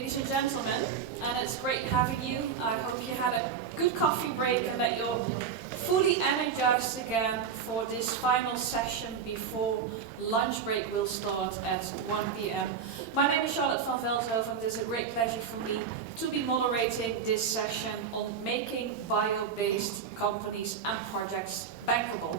ladies and gentlemen, and it's great having you. I hope you had a good coffee break and that you're fully energized again for this final session before lunch break will start at 1 p.m. My name is Charlotte van Velthoven, and it is a great pleasure for me to be moderating this session on making bio-based companies and projects bankable.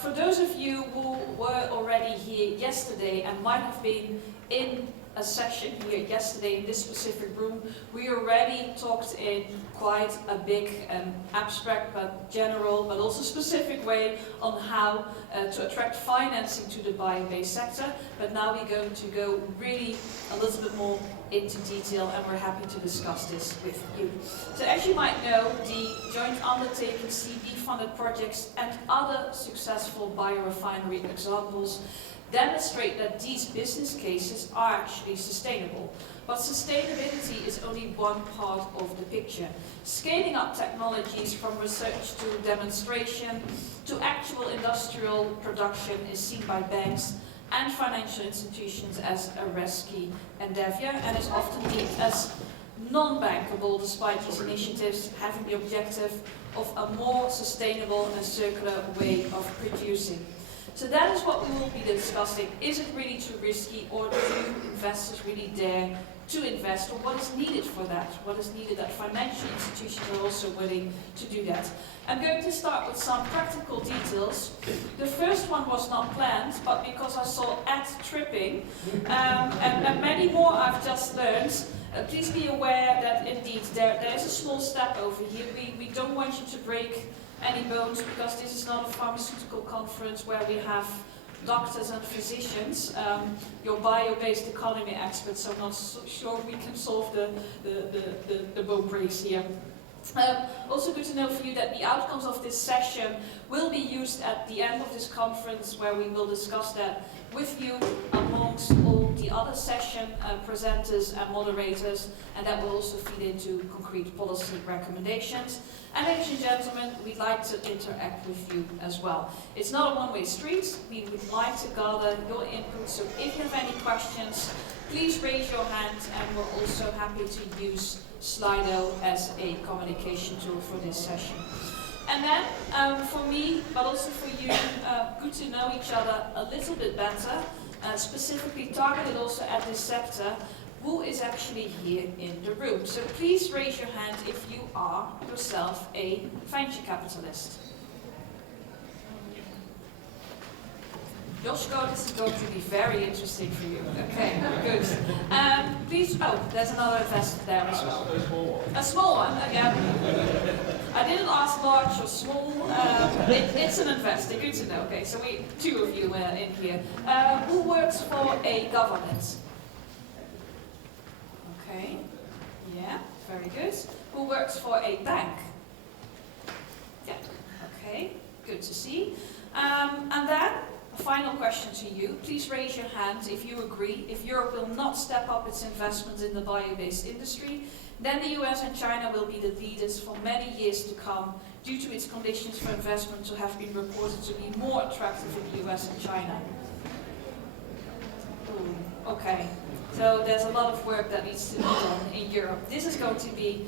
For those of you who were already here yesterday and might have been in a session here yesterday in this specific room, we already talked in quite a big and abstract but general but also specific way on how to attract financing to the bio-based sector. But now we're going to go really a little bit more into detail, and we're happy to discuss this with you. So as you might know, the joint undertaking CBE-funded projects and other successful biorefinery examples demonstrate that these business cases are actually sustainable. But sustainability is only one part of the picture. Scaling up technologies from research to demonstration to actual industrial production is seen by banks and financial institutions as a risky endeavour, and is often deemed as non-bankable, despite these initiatives having the objective of a more sustainable and circular way of producing. So that is what we will be discussing. Is it really too risky, or do investors really dare to invest, or what is needed for that? What is needed that financial institutions are also willing to do that? I'm going to start with some practical details. The first one was not planned, but because I saw tripping, and many more I've just learned. Please be aware that indeed there is a small step over here. We don't want you to break any bones, because this is not a pharmaceutical conference where we have doctors and physicians. You're bio-based economy experts, so I'm not so sure we can solve the bone breaks here. Also good to know for you that the outcomes of this session will be used at the end of this conference, where we will discuss that with you amongst all the other session presenters and moderators, and that will also feed into concrete policy recommendations. And ladies and gentlemen, we'd like to interact with you as well. It's not a one-way street. We would like to gather your input, so if you have any questions, please raise your hand, and we're also happy to use Slido as a communication tool for this session. And then, for me, but also for you, good to know each other a little bit better, specifically targeted also at this sector, who is actually here in the room. So please raise your hand if you are yourself a venture capitalist. Joško, this is going to be very interesting for you. Okay, good. Please, there's another investor there as well. A small one, again. I didn't ask large or small. It's an investor, good to know. Okay, so two of you in here. Who works for a government? Okay, yeah, very good. Who works for a bank? Yeah, okay, good to see. And then, a final question to you. Please raise your hand if you agree. If Europe will not step up its investments in the bio-based industry, then the US and China will be the leaders for many years to come, due to its conditions for investment to have been reported to be more attractive in the US and China. Ooh, okay. So there's a lot of work that needs to be done in Europe. This is going to be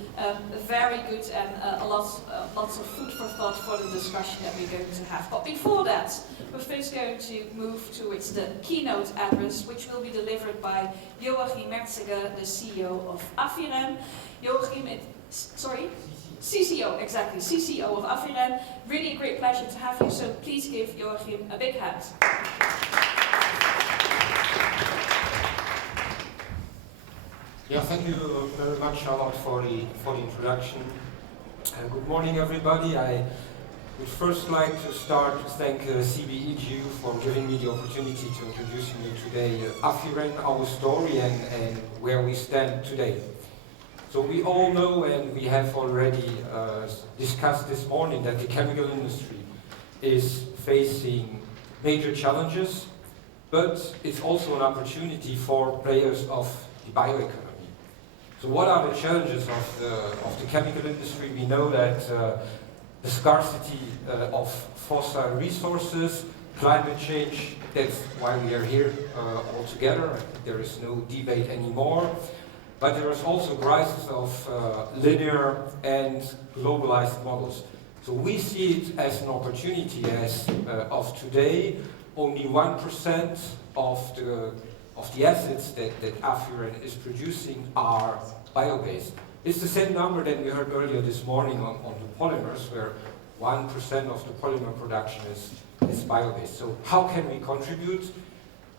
very good and lots of food for thought for the discussion that we're going to have. But before that, we're first going to move towards the keynote address, which will be delivered by Joachim Merziger, the CEO of AFYREN. Joachim, CCO, exactly, CCO of AFYREN. Really a great pleasure to have you, so please give Joachim a big hand. Yeah, thank you very much, Charlotte, for the introduction. Good morning, everybody. I would first like to start to thank CBE JU for giving me the opportunity to introduce you today AFYREN, our story, and where we stand today. So we all know, and we have already discussed this morning, that the chemical industry is facing major challenges, but it's also an opportunity for players of the bioeconomy. So what are the challenges of the chemical industry? We know that the scarcity of fossil resources, climate change, that's why we are here all together. There is no debate anymore. but there is also a crisis of linear and globalized models. So we see it as an opportunity as of today, only 1% of the assets that AFYREN is producing are bio-based. It's the same number that we heard earlier this morning on the polymers, where 1% of the polymer production is bio-based. So how can we contribute?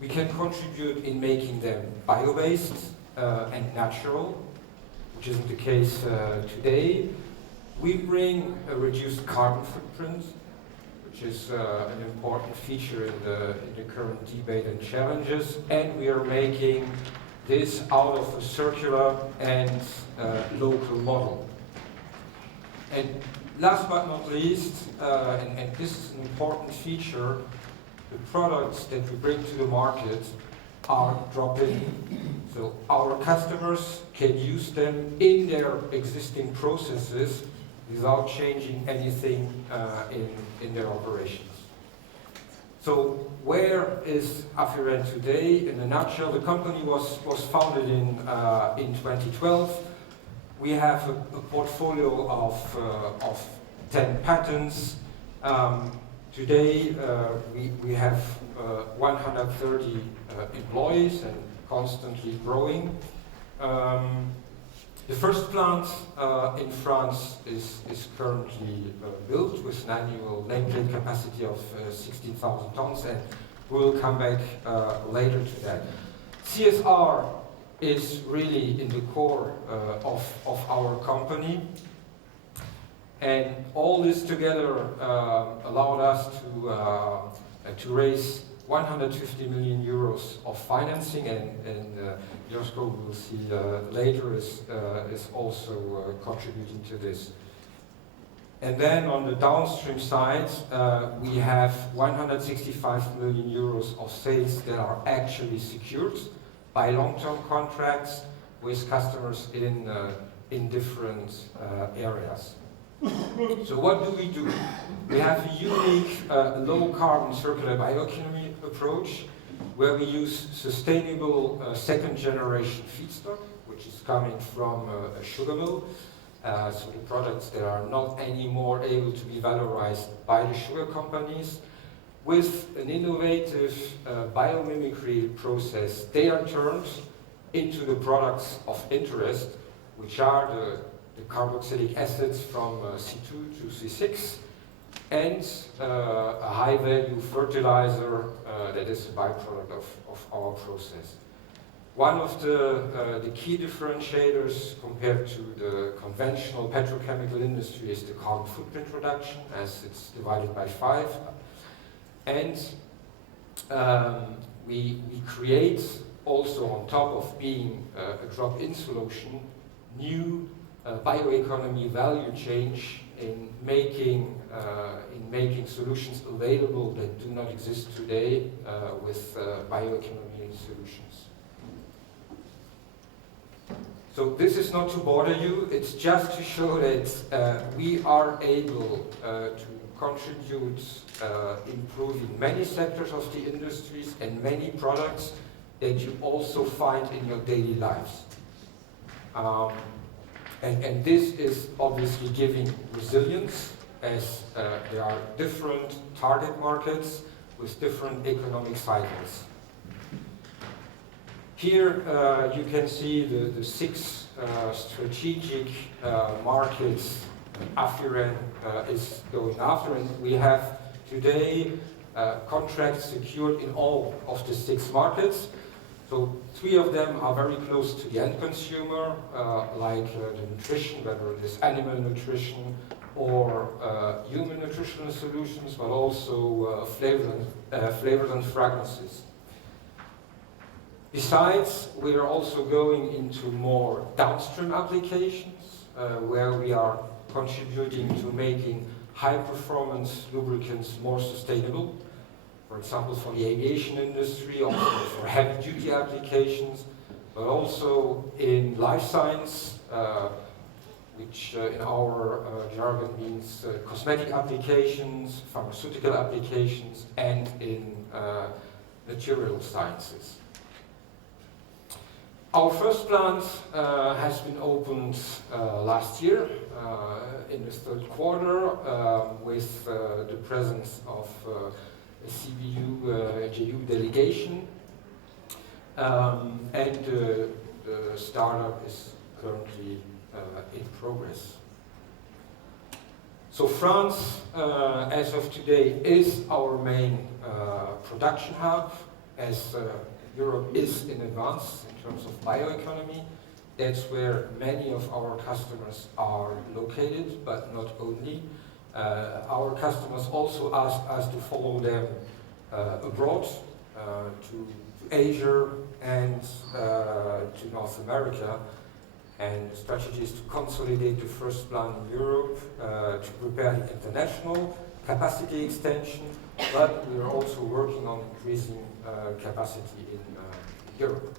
We can contribute in making them bio-based and natural, which isn't the case today. We bring a reduced carbon footprint, which is an important feature in the current debate and challenges, and we are making this out of a circular and local model. And last but not least, and this is an important feature, the products that we bring to the market are drop-in. So our customers can use them in their existing processes without changing anything in their operations. So where is AFYREN today? In a nutshell, the company was founded in 2012. We have a portfolio of 10 patents. Today we have 130 employees and constantly growing. The first plant in France is currently built with an annual nameplate capacity of 16,000 tons, and we'll come back later to that. CSR is really in the core of our company, and all this together allowed us to raise 150 million euros of financing, and Joško, we will see later, is also contributing to this. And then on the downstream side, we have 165 million euros of sales that are actually secured by long-term contracts with customers in different areas. So what do? We have a unique low-carbon circular bioeconomy approach where we use sustainable second-generation feedstock, which is coming from a sugar mill. So the products that are not anymore able to be valorized by the sugar companies. With an innovative biomimicry process, they are turned into the products of interest, which are the carboxylic acids from C2 to C6, and a high-value fertilizer that is a byproduct of our process. One of the key differentiators compared to the conventional petrochemical industry is the carbon footprint reduction, as it's divided by 5. And we create, also on top of being a drop-in solution, new bioeconomy value chain in making solutions available that do not exist today with bioeconomy solutions. So this is not to bother you, it's just to show that we are able to contribute improving many sectors of the industries and many products that you also find in your daily lives. And this is obviously giving resilience, as there are different target markets with different economic cycles. Here you can see the 6 strategic markets AFYREN is going after, and we have today contracts secured in all of the 6 markets. So 3 of them are very close to the end consumer, like the nutrition, whether it is animal nutrition or human nutritional solutions, but also flavors and fragrances. Besides, we are also going into more downstream applications, where we are contributing to making high-performance lubricants more sustainable. For example, for the aviation industry, also for heavy-duty applications, but also in life science, which in our jargon means cosmetic applications, pharmaceutical applications, and in material sciences. Our first plant has been opened last year in the third quarter with the presence of a CBE JU delegation, and the startup is currently in progress. So France, as of today, is our main production hub, as Europe is in advance in terms of bioeconomy. That's where many of our customers are located, but not only. Our customers also ask us to follow them abroad, to Asia and to North America. And the strategy is to consolidate the first plant in Europe, to prepare the international capacity extension, but we are also working on increasing capacity in Europe.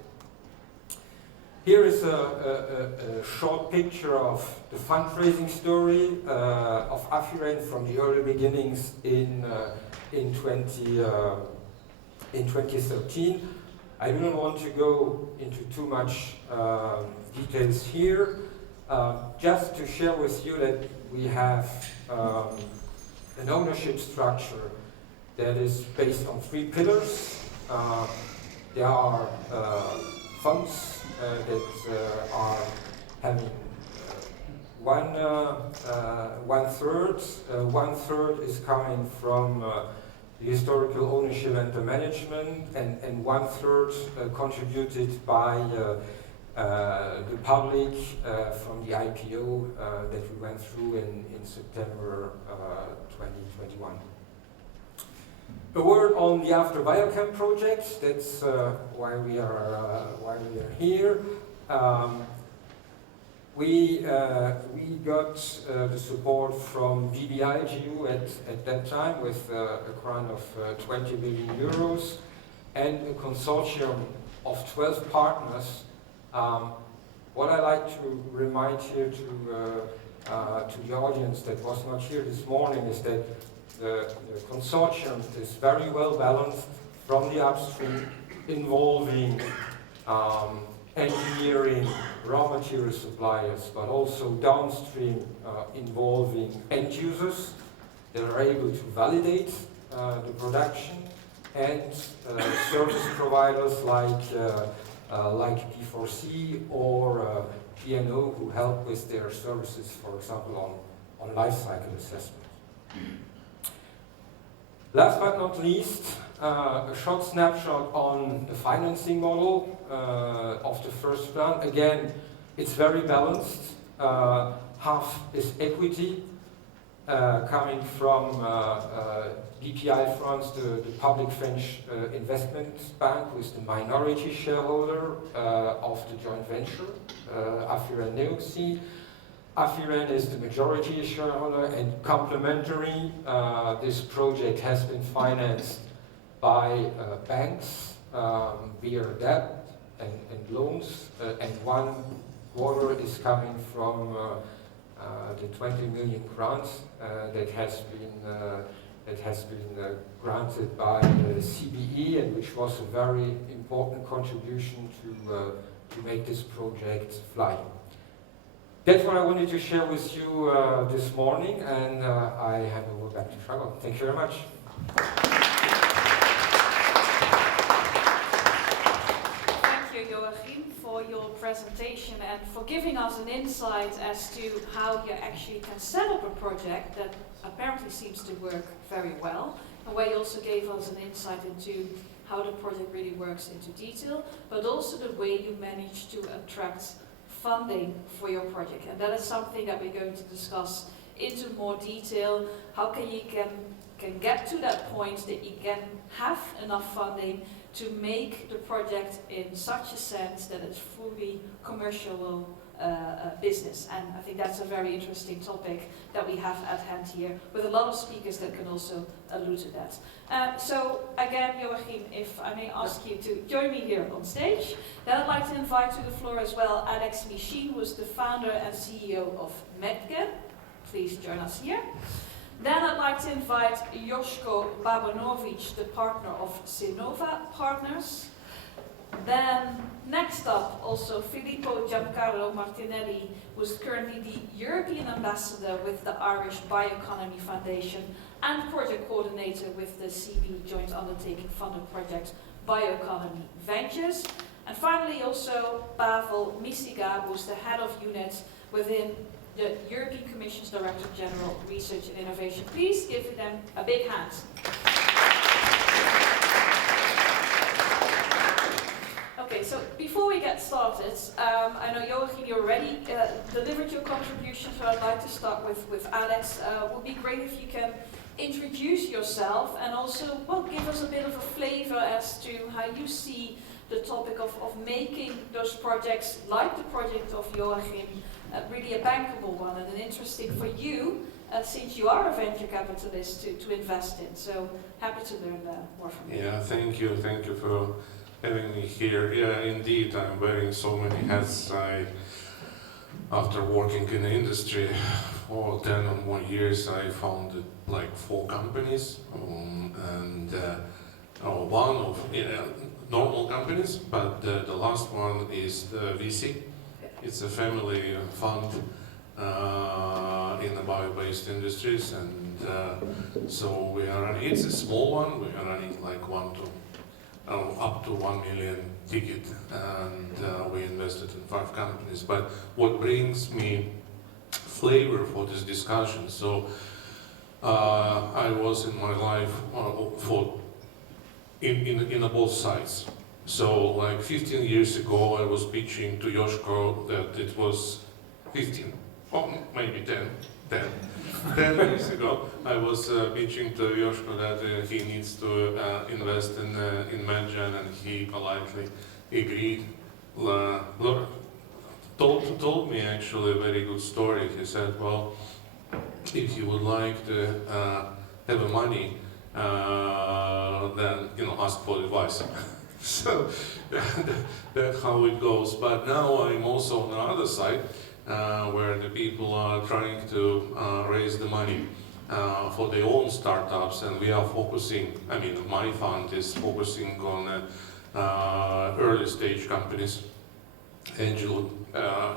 Here is a short picture of the fundraising story of AFYREN from the early beginnings in 2013. I do not want to go into too much details here, just to share with you that we have an ownership structure that is based on 3 pillars. There are funds that are having one third. One third is coming from the historical ownership and the management, and one third contributed by the public from the IPO that we went through in September 2021. A word on the After Biochem project. That's why we are here. We got the support from CBE JU at that time with a grant of 20 million euros and a consortium of 12 partners. What I like to remind here to the audience that was not here this morning is that the consortium is very well balanced from the upstream, involving engineering, raw material suppliers, but also downstream involving end users that are able to validate the production, and service providers like P4C or P&O, who help with their services, for example, on life cycle assessment. Last but not least, a short snapshot on the financing model of the first plant. Again, it's very balanced. Half is equity coming from BPI France, the public French investment bank, who is the minority shareholder of the joint venture, AFYREN Neoxy. AFYREN is the majority shareholder, and complementary, this project has been financed by banks via debt and loans, and 1/4 is coming from the 20 million grant that has been granted by the CBE, and which was a very important contribution to make this project fly. That's what I wanted to share with you this morning, and I hand over back to Pavel. Thank you very much. Thank you, Joachim, for your presentation and for giving us an insight as to how you actually can set up a project that apparently seems to work very well, and where you also gave us an insight into how the project really works into detail, but also the way you manage to attract funding for your project. And that is something that we're going to discuss into more detail. How can you can get to that point that you can have enough funding to make the project in such a sense that it's fully commercial business. And I think that's a very interesting topic that we have at hand here, with a lot of speakers that can also allude to that. So again, Joachim, if I may ask you to join me here on stage. Then I'd like to invite to the floor as well Alex Michine, who is the founder and CEO of MetGen. Please join us here. Then I'd like to invite Joško Bobanović, the partner of Sofinnova Partners. Then next up, also Filippo Giancarlo Martinelli, who's currently the European ambassador with the Irish Bioeconomy Foundation and project coordinator with the CBE joint undertaking funded project BioeconomyVentures. And finally also Pavel Misiga, who's the head of unit within the European Commission's Directorate-General Research and Innovation. Please give them a big hand. Okay, so before we get started, I know Joachim, you already delivered your contribution, so I'd like to start with Alex. It would be great if you can introduce yourself and also, well, give us a bit of a flavor as to how you see the topic of making those projects, like the project of Joachim, really a bankable one and an interesting for you, since you are a venture capitalist to invest in. So happy to learn more from you. Yeah, thank you for having me here. Yeah, indeed, I'm wearing so many hats. After working in the industry for 10 or more years, I founded like 4 companies, and one of normal companies, but the last one is the VC. It's a family fund in the bio-based industries, and so we are running, it's a small one, we are running like up to 1 million ticket, and we invested in 5 companies. But what brings me flavor for this discussion, so I was in my life in both sides. So like 15 years ago I was pitching to Joško that it was 15, or maybe 10 years ago, I was pitching to Joško that he needs to invest in MetGen, and he politely agreed. Told me actually a very good story. He said, well, if you would like to have money, then ask for advice. So that's how it goes. But now I'm also on the other side, where the people are trying to raise the money for their own startups, and we are focusing, I mean, my fund is focusing on early stage companies, angel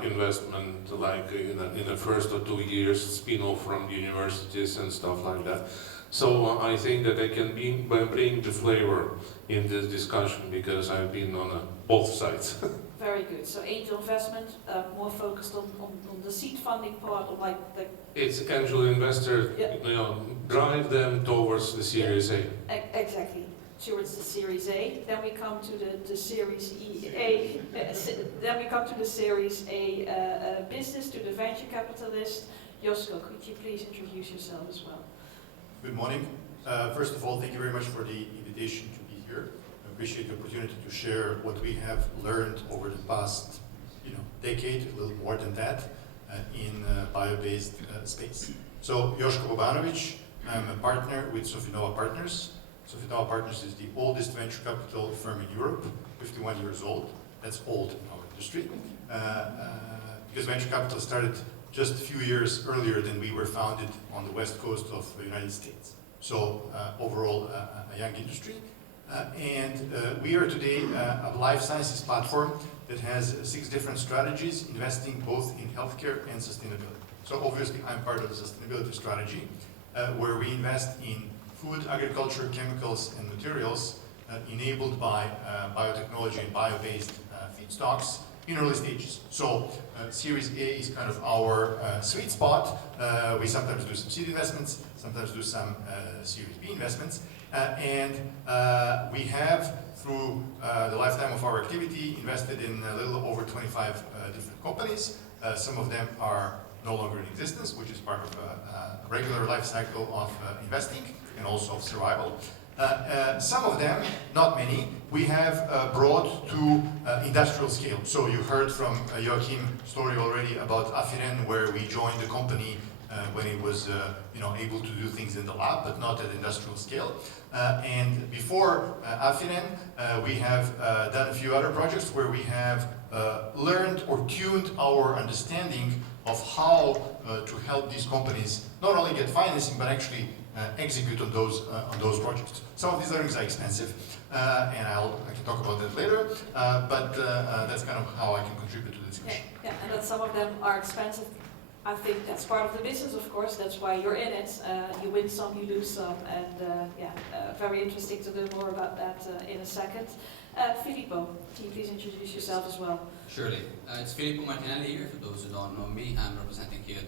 investment, like in the first or 2 years, spin-off from universities and stuff like that. So I think that I can bring the flavor in this discussion because I've been on both sides. Very good. So angel investment, more focused on the seed funding part, or like the... It's angel investor, yeah. Drive them towards the Series A. Exactly, towards the Series A. Then we come to the Series A. Then we come to the Series A business, to the venture capitalist. Joško, could you please introduce yourself as well? Good morning. First of all, thank you very much for the invitation to be here. I appreciate the opportunity to share what we have learned over the past decade, a little more than that, in bio-based space. So, Joško Bobanović, I'm a partner with Sofinnova Partners. Sofinnova Partners is the oldest venture capital firm in Europe, 51 years old. That's old in our industry. Because venture capital started just a few years earlier than we were founded on the west coast of the United States. So overall, a young industry. And we are today a life sciences platform that has 6 different strategies, investing both in healthcare and sustainability. So obviously I'm part of the sustainability strategy, where we invest in food, agriculture, chemicals, and materials enabled by biotechnology and bio-based feedstocks in early stages. So Series A is kind of our sweet spot. We sometimes do some seed investments, sometimes do some Series B investments, and we have, through the lifetime of our activity, invested in a little over 25 different companies. Some of them are no longer in existence, which is part of a regular life cycle of investing and also of survival. Some of them, not many, we have brought to industrial scale. So you heard from Joachim's story already about AFYREN, where we joined the company when it was able to do things in the lab, but not at industrial scale. And before AFYREN, we have done a few other projects where we have learned or tuned our understanding of how to help these companies not only get financing, but actually execute on those projects. Some of these learnings are expensive, and I can talk about that later, but that's kind of how I can contribute to the discussion. Yeah, and that some of them are expensive. I think that's part of the business, of course. That's why you're in it. You win some, you lose some, and very interesting to learn more about that in a second. Filippo, can you please introduce yourself as well? Surely. It's Filippo Martinelli here. For those who don't know me, I'm representing here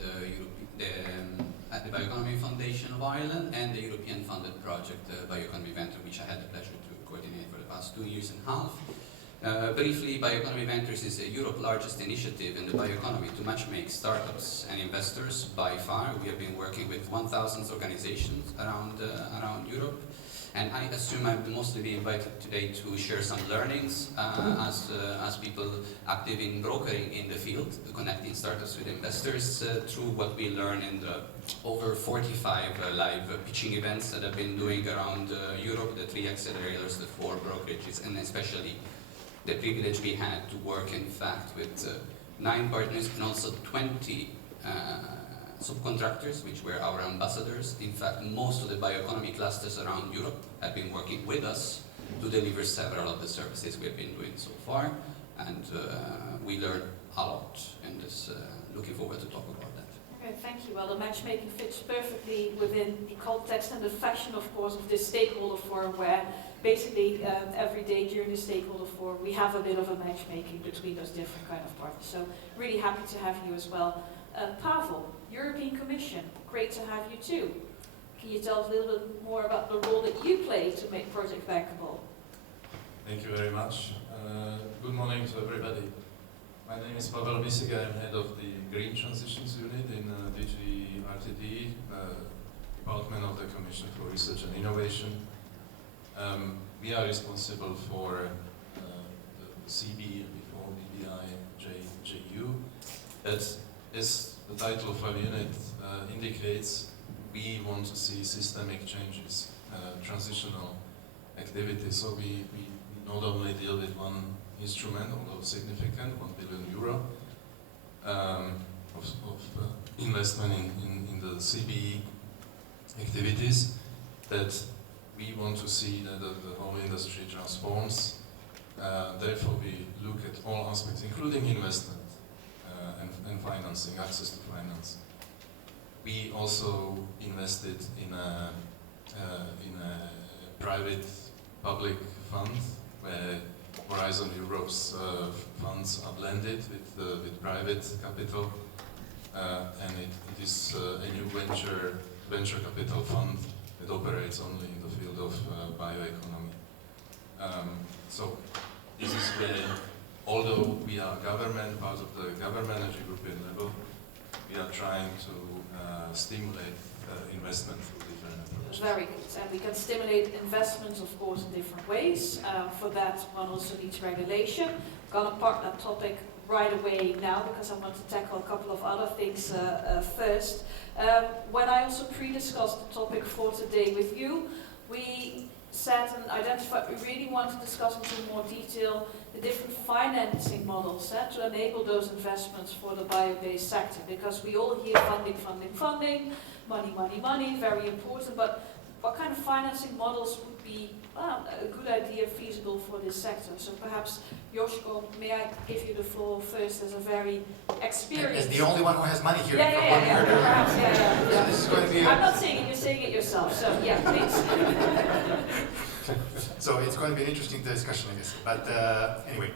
at the Bioeconomy Foundation of Ireland and the European-funded project, BioeconomyVentures, which I had the pleasure to coordinate for the past 2 years and a half. Briefly, BioeconomyVentures is Europe's largest initiative in the bioeconomy to matchmake startups and investors by far. We have been working with 1,000 organizations around Europe. And I assume I will mostly be invited today to share some learnings as people active in brokering in the field, connecting startups with investors through what we learn in the over 45 live pitching events that I've been doing around Europe, the 3 accelerators, the 4 brokerages, and especially the privilege we had to work, in fact, with 9 partners and also 20 subcontractors, which were our ambassadors. In fact, most of the bioeconomy clusters around Europe have been working with us to deliver several of the services we have been doing so far, and we learned a lot in this. Looking forward to talk about that. Okay, thank you. Well, the matchmaking fits perfectly within the context and the fashion, of course, of this stakeholder forum, where basically every day during the stakeholder forum we have a bit of a matchmaking between those different kind of partners. So really happy to have you as well. Pavel, European Commission, great to have you too. Can you tell us a little bit more about the role that you play to make projects bankable? Thank you very much. Good morning to everybody. My name is Pavel Misiga. I'm head of the Green Transitions Unit in DG RTD, Department of the Commission for Research and Innovation. We are responsible for the CBE and before CBE JU. That's, as the title of our unit indicates, we want to see systemic changes, transitional activities. So we not only deal with one instrument, although significant, €1 billion of investment in the CBE activities, that we want to see that the whole industry transforms. Therefore, we look at all aspects, including investment and financing, access to finance. We also invested in a private-public fund where Horizon Europe's funds are blended with private capital, and it is a new venture capital fund that operates only in the field of bioeconomy. So this is where, although we are government, part of the government at European level, we are trying to stimulate investment through different approaches. Very good. And we can stimulate investments, of course, in different ways. For that, one also needs regulation. I'm going to park that topic right away now because I want to tackle a couple of other things first. When I also pre-discussed the topic for today with you, we said and identified we really want to discuss into more detail the different financing models to enable those investments for the bio-based sector, because we all hear funding, money, very important, but what kind of financing models would be a good idea, feasible for this sector? So perhaps, Joško, may I give you the floor first as a very experienced... As the only one who has money here. Perhaps, So this is going to be I'm not saying it, you're saying it yourself, so yeah, please. So it's going to be an interesting discussion, I guess. But anyway,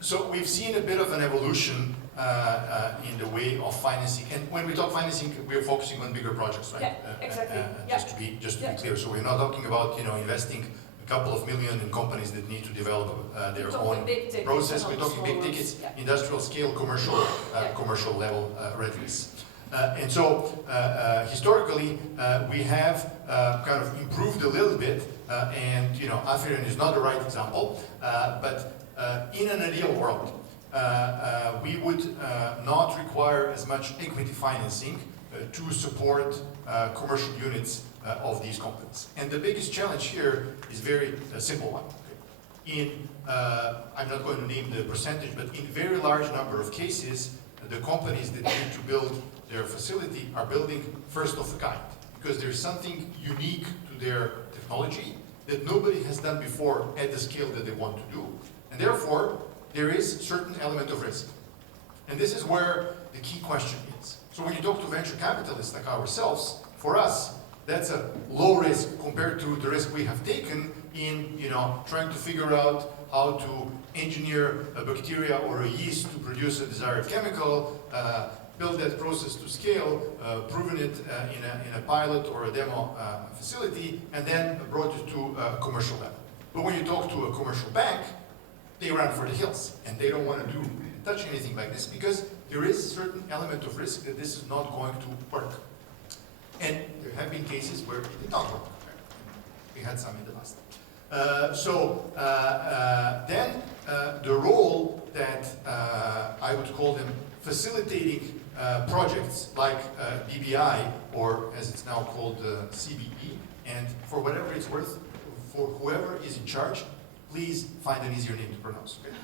so we've seen a bit of an evolution in the way of financing. And when we talk financing, we're focusing on bigger projects, right? Yeah, exactly. Just to be clear. So we're not talking about investing a couple of million in companies that need to develop their own process. We're talking big tickets, industrial scale, commercial level readiness. And so historically, we have kind of improved a little bit, and AFYREN is not the right example, but in an ideal world, we would not require as much equity financing to support commercial units of these companies. And the biggest challenge here is very simple one. In, I'm not going to name the percentage, but in a very large number of cases, the companies that need to build their facility are building first of a kind, because there's something unique to their technology that nobody has done before at the scale that they want to do. And therefore, there is a certain element of risk. And this is where the key question is. So when you talk to venture capitalists like ourselves, for us, that's a low risk compared to the risk we have taken in, trying to figure out how to engineer a bacteria or a yeast to produce a desired chemical, build that process to scale, proven it in a pilot or a demo facility, and then brought it to a commercial level. But when you talk to a commercial bank, they run for the hills, and they don't want to touch anything like this because there is a certain element of risk that this is not going to work. And there have been cases where it did not work. We had some in the past. Then the role that I would call them facilitating projects like BBI, or as it's now called CBE, and for whatever it's worth, for whoever is in charge, please find an easier name to pronounce. Okay?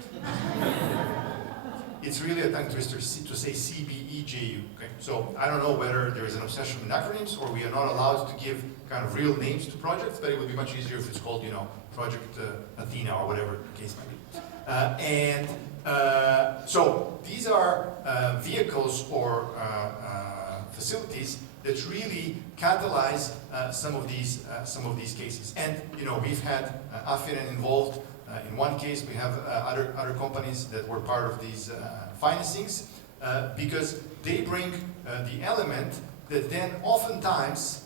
It's really a tongue twister to say CBE JU. Okay? So I don't know whether there is an obsession with acronyms or we are not allowed to give kind of real names to projects, but it would be much easier if it's called, Project Athena or whatever the case might be. So these are vehicles or facilities that really catalyze some of these cases. And we've had AFYREN involved. In one case, we have other companies that were part of these financings because they bring the element that then oftentimes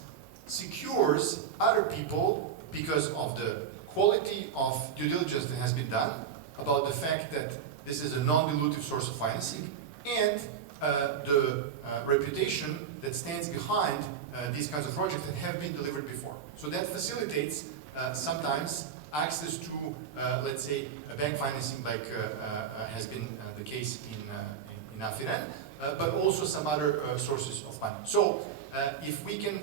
secures other people because of the quality of due diligence that has been done about the fact that this is a non-dilutive source of financing and the reputation that stands behind these kinds of projects that have been delivered before. So that facilitates sometimes access to, let's say, a bank financing like has been the case in AFYREN, but also some other sources of money. So if we can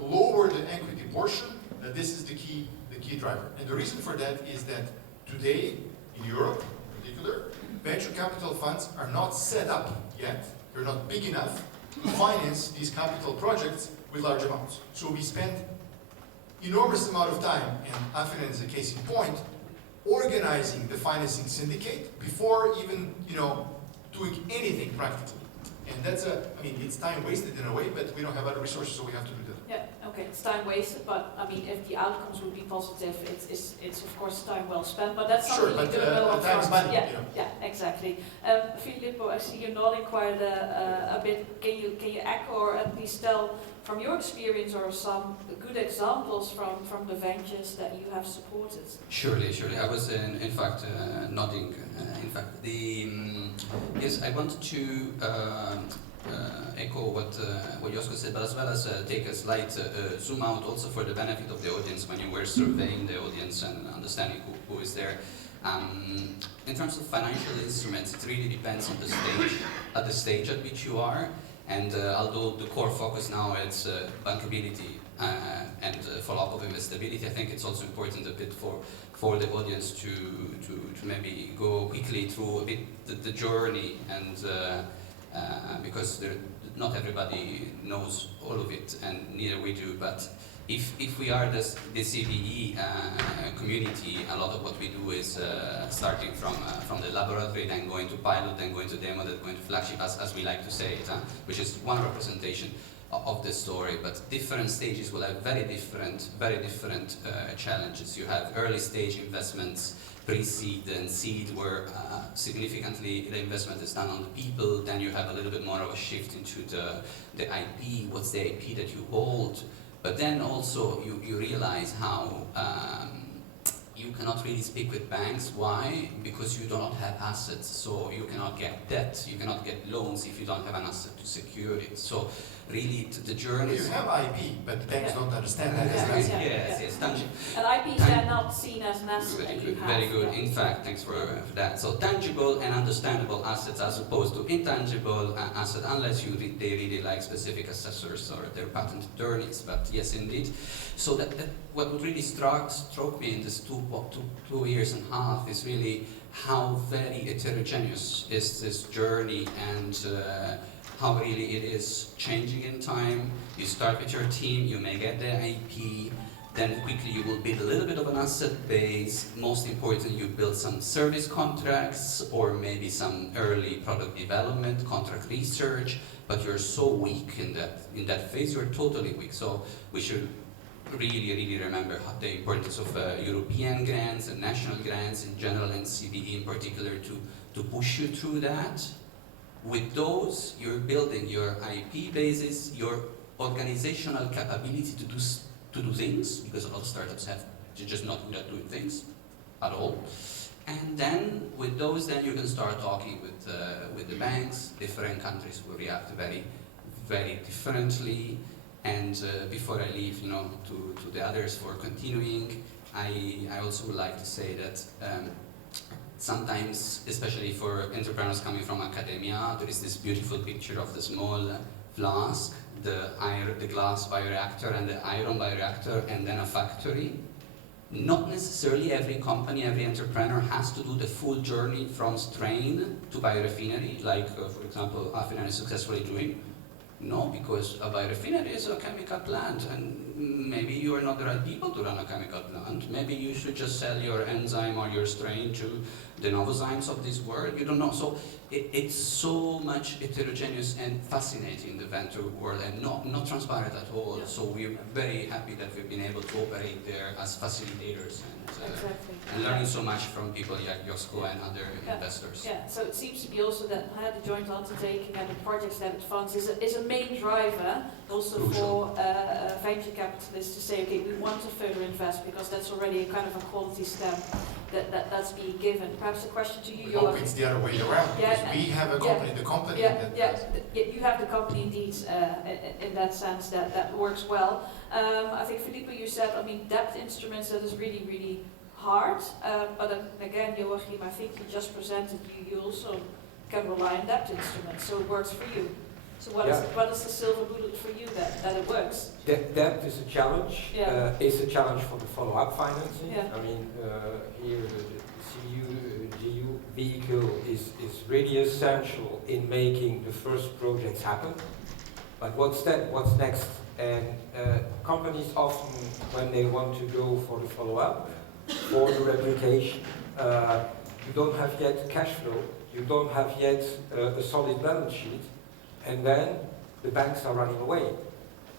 lower the equity portion, this is the key driver. And the reason for that is that today, in Europe in particular, venture capital funds are not set up yet, they're not big enough to finance these capital projects with large amounts. So we spend enormous amount of time, and AFYREN is a case in point, organizing the financing syndicate before even, doing anything practically. And that's it's time wasted in a way, but we don't have other resources, so we have to do that. Yeah, okay, it's time wasted, but if the outcomes would be positive, it's of course time well spent, but that's something you do know time is money. Yeah, exactly. Filippo, I see you nodding quite a bit. Can you echo or at least tell from your experience or some good examples from the ventures that you have supported? Surely. I was in fact nodding. Yes, I want to echo what Joško said, but as well as take a slight zoom out also for the benefit of the audience when you were surveying the audience and understanding who is there. In terms of financial instruments, it really depends on the stage at which you are. And although the core focus now is bankability and follow-up of investability, I think it's also important a bit for the audience to maybe go quickly through a bit the journey, and because not everybody knows all of it, and neither we do. But if we are the CBE community, a lot of what we do is starting from the laboratory, then going to pilot, then going to demo, then going to flagship, as we like to say it, which is one representation of the story. But different stages will have very different challenges. You have early stage investments, pre-seed and seed, where significantly the investment is done on the people. Then you have a little bit more of a shift into the IP. What's the IP that you hold? But then also you realize how you cannot really speak with banks. Why? Because you do not have assets. So you cannot get debt, you cannot get loans if you don't have an asset to secure it. So really the journey... You have IP, but banks don't understand that. Yes, tangible. And IP is then not seen as an asset that you have. Very good. In fact, thanks for that. So tangible and understandable assets as opposed to intangible asset, unless they really like specific assessors or their patent attorneys. But yes, indeed. So that what really struck me in this 2 years and a half is really how very heterogeneous is this journey and how really it is changing in time. You start with your team, you may get the IP, then quickly you will build a little bit of an asset base. Most important, you build some service contracts or maybe some early product development, contract research, but you're so weak in that phase, you're totally weak. So we should really remember the importance of European grants and national grants in general and CBE in particular to push you through that. With those, you're building your IP basis, your organizational capability to do things, because a lot of startups have just not good at doing things at all. And then with those, then you can start talking with the banks. Different countries will react very differently. And before I leave, to the others for continuing, I also would like to say that sometimes, especially for entrepreneurs coming from academia, there is this beautiful picture of the small flask, the glass bioreactor and the iron bioreactor, and then a factory. Not necessarily every company, every entrepreneur has to do the full journey from strain to biorefinery, like, for example, AFYREN is successfully doing. No, because a biorefinery is a chemical plant, and maybe you are not the right people to run a chemical plant. Maybe you should just sell your enzyme or your strain to the Novozymes of this world. You don't know. So it's so much heterogeneous and fascinating, the venture world, and not transparent at all. Yeah. So we're very happy that we've been able to operate there as facilitators and learning so much from people like Joško and other investors. Yeah, so it seems to be also that the joint undertaking and the projects that it funds is a main driver also for venture capitalists to say, okay, we want to further invest because that's already a kind of a quality stamp that's being given. Perhaps a question to you, I hope it's the other way around, because we have a company, the company. You have the company indeed in that sense that works well. I think Filippo, you said, debt instruments, that is really hard. But again, Joachim, I think you just presented you also can rely on debt instruments, so it works for you. So what is the silver bullet for you that it works? Debt is a challenge. Yeah. It's a challenge for the follow-up financing. Yeah. Here the CBE JU vehicle is really essential in making the first projects happen. But what's next? And companies often, when they want to go for the follow-up or the replication, you don't have yet cash flow, you don't have yet a solid balance sheet, and then the banks are running away.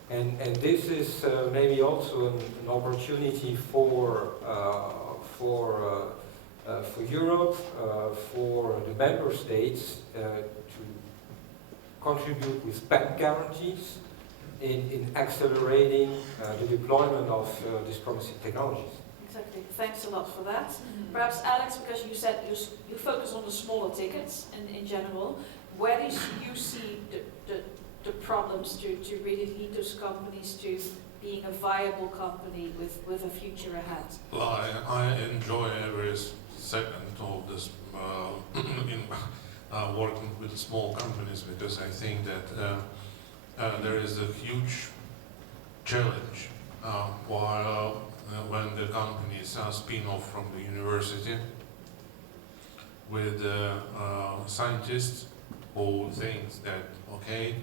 And this is maybe also an opportunity for Europe, for the member states to contribute with bank guarantees in accelerating the deployment of these promising technologies. Exactly. Thanks a lot for that. Perhaps Alex, because you said you focus on the smaller tickets in general, where do you see the problems to really lead those companies to being a viable company with a future ahead? Well, I enjoy every second of this working with small companies, because I think that there is a huge challenge when the companies are spin-off from the university with scientists who thinks that, okay,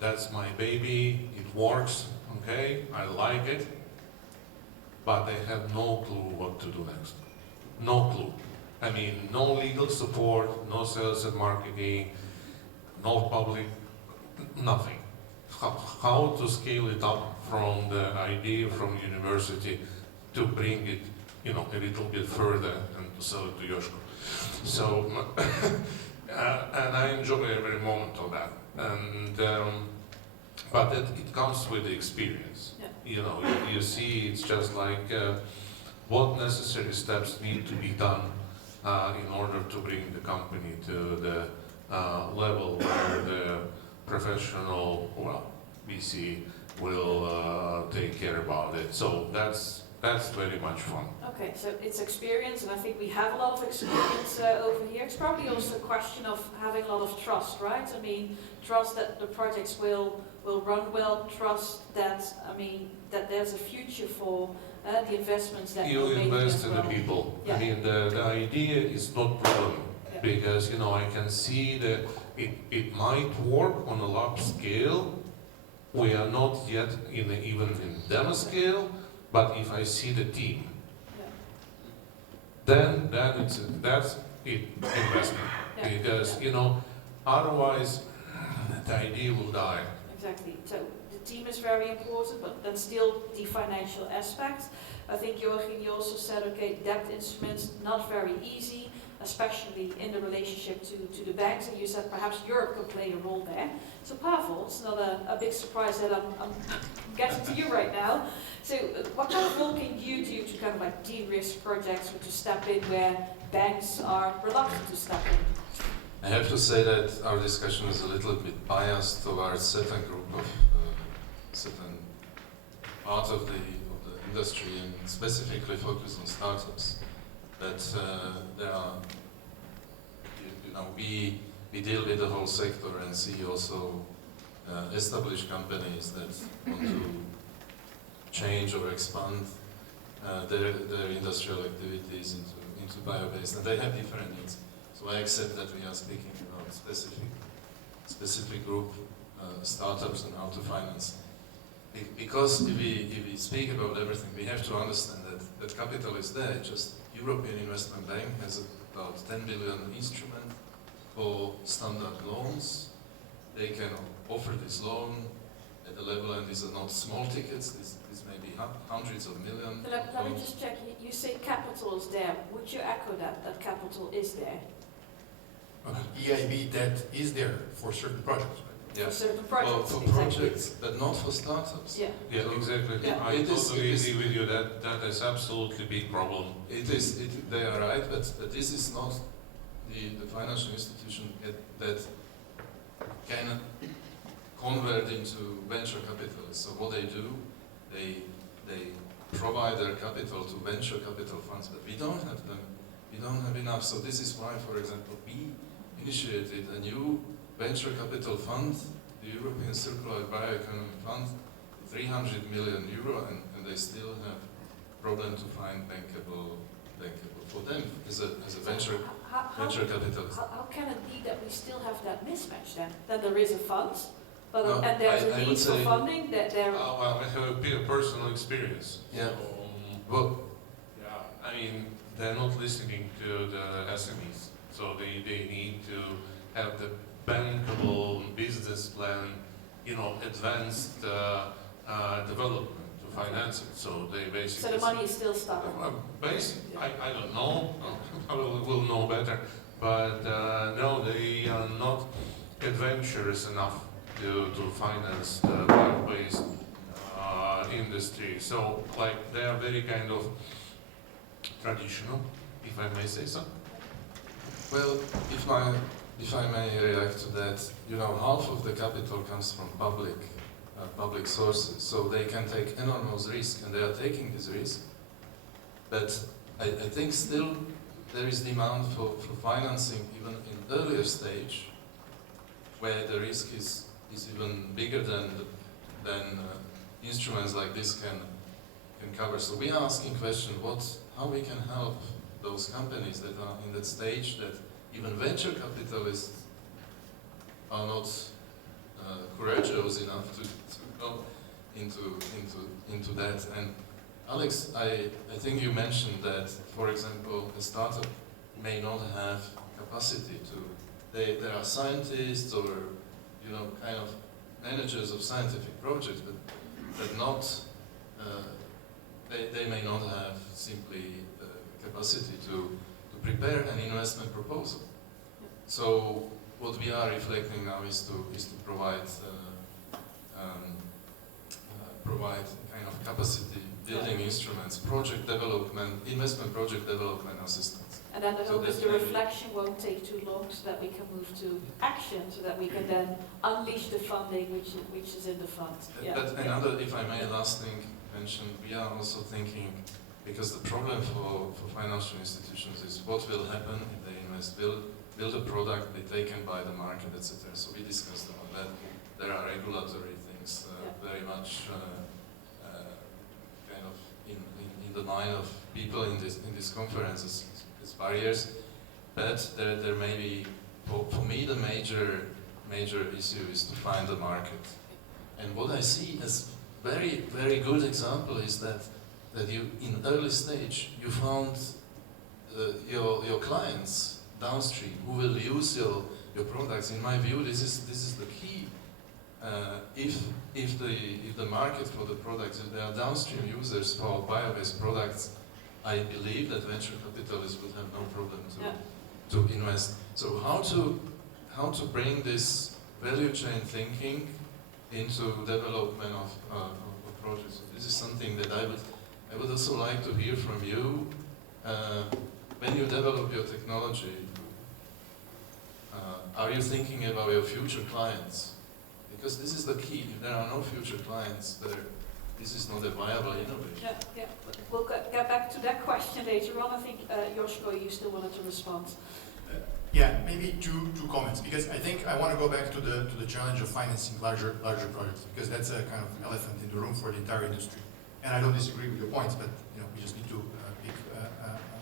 that's my baby, it works, okay, I like it, but they have no clue what to do next. No clue. No legal support, no sales and marketing, no public, nothing. How to scale it up from the idea from university to bring it, a little bit further and to sell it to Joško. So, and I enjoy every moment of that. And but it comes with the experience. Yeah. You see, it's just like what necessary steps need to be done in order to bring the company to the level where the professional, VC will take care about it. So that's very much fun. Okay, so it's experience, and I think we have a lot of experience over here. It's probably also a question of having a lot of trust, right? Trust that the projects will run well, trust that, that there's a future for the investments that You you're making invest as in well. the people. Yeah. I mean, the idea is not problem, Yeah. because, you know, I can see that it might work on a large scale. We are not yet even in demo scale, but if I see the team, Yeah. then that's it, investment. Yeah. Because, you know, otherwise the idea will die. Exactly. So the team is very important, but then still the financial aspect. I think, Joachim, you also said, okay, debt instruments, not very easy, especially in the relationship to the banks, and you said perhaps Europe could play a role there. So Pavel, it's not a big surprise that I'm getting to you right now. So what kind of role can you do to kind of like de-risk projects or to step in where banks are reluctant to step in? I have to say that our discussion is a little bit biased towards certain group of certain part of the industry, and specifically focus on startups. But there are, you know, we deal with the whole sector and see also established companies that want to change or expand their industrial activities into bio-based, and they have different needs. So I accept that we are speaking about specific group startups and how to finance. Because if we speak about everything, we have to understand that capital is there. Just European Investment Bank has about 10 billion instrument for standard loans. They can offer this loan at a level, and these are not small tickets. This may be hundreds of millions. Let me just check. You say capital is there. Would you echo that capital is there? EIB debt is there for certain projects. For certain Well, projects, for exactly. projects, but not for startups. Yeah. Yeah, exactly. Yeah. I It is- totally it is- agree with you that is absolutely big problem. They are right, but this is not the financial institution that can convert into venture capitalists. So what they do, they provide their capital to venture capital funds, but we don't have them. We don't have enough. So this is why, for example, we initiated a new venture capital fund, the European Circular Bioeconomy Fund, 300 million euro, and they still have problem to find bankable for them as a venture capitalist. How can it be that we still have that mismatch then? That there is a fund, but No, and there's I a would need for say- funding that there. Well, I have a personal experience. Yeah. So, Well, yeah, I mean, they're not listening to the SMEs, so they need to have the bankable business plan, you know, advanced development to finance it. So they basically. So the money is still stuck. I don't know. Pavel will know better. But no, they are not adventurous enough to finance the bio-based industry. So, like, they are very kind of traditional, if I may say so. well, if I may react to that, you know, half of the capital comes from public sources, so they can take enormous risk, and they are taking this risk. But I think still there is demand for financing even in earlier stage, where the risk is even bigger than instruments like this can cover. So we are asking question, how we can help those companies that are in that stage that even venture capitalists are not courageous enough to go into that. And Alex, I think you mentioned that, for example, a startup may not have capacity to. There are scientists or, you know, kind of managers of scientific projects, but not. They may not have simply capacity to prepare an investment proposal. So what we are reflecting now is to provide kind of capacity building instruments, project development, investment project development assistance. And then the So hope is that the maybe- reflection won't take too long, so that we can move to action, so that we can then unleash the funding which is in the fund. Yeah. But another, if I may, last thing mention, we are also thinking, because the problem for financial institutions is what will happen if they invest, build a product, be taken by the market, etc. So we discussed about that. There are regulatory things very much kind of in the mind of people in this conference as barriers, but there may be, for me, the major issue is to find the market. And what I see as very good example is that you, in early stage, you found your clients downstream who will use your products. In my view, this is the key. If the market for the products, if there are downstream users for bio-based products, I believe that venture capitalists would have no problem to invest. So how to bring this value chain thinking into development of projects? So this is something that I would also like to hear from you. When you develop your technology, are you thinking about your future clients? Because this is the key. If there are no future clients, this is not a viable innovation. Yeah. We'll get back to that question later on. I think, Joško, you still wanted to respond. Yeah, maybe two comments, because I think I want to go back to the challenge of financing larger projects, because that's a kind of elephant in the room for the entire industry. And I don't disagree with your points, but we just need to pick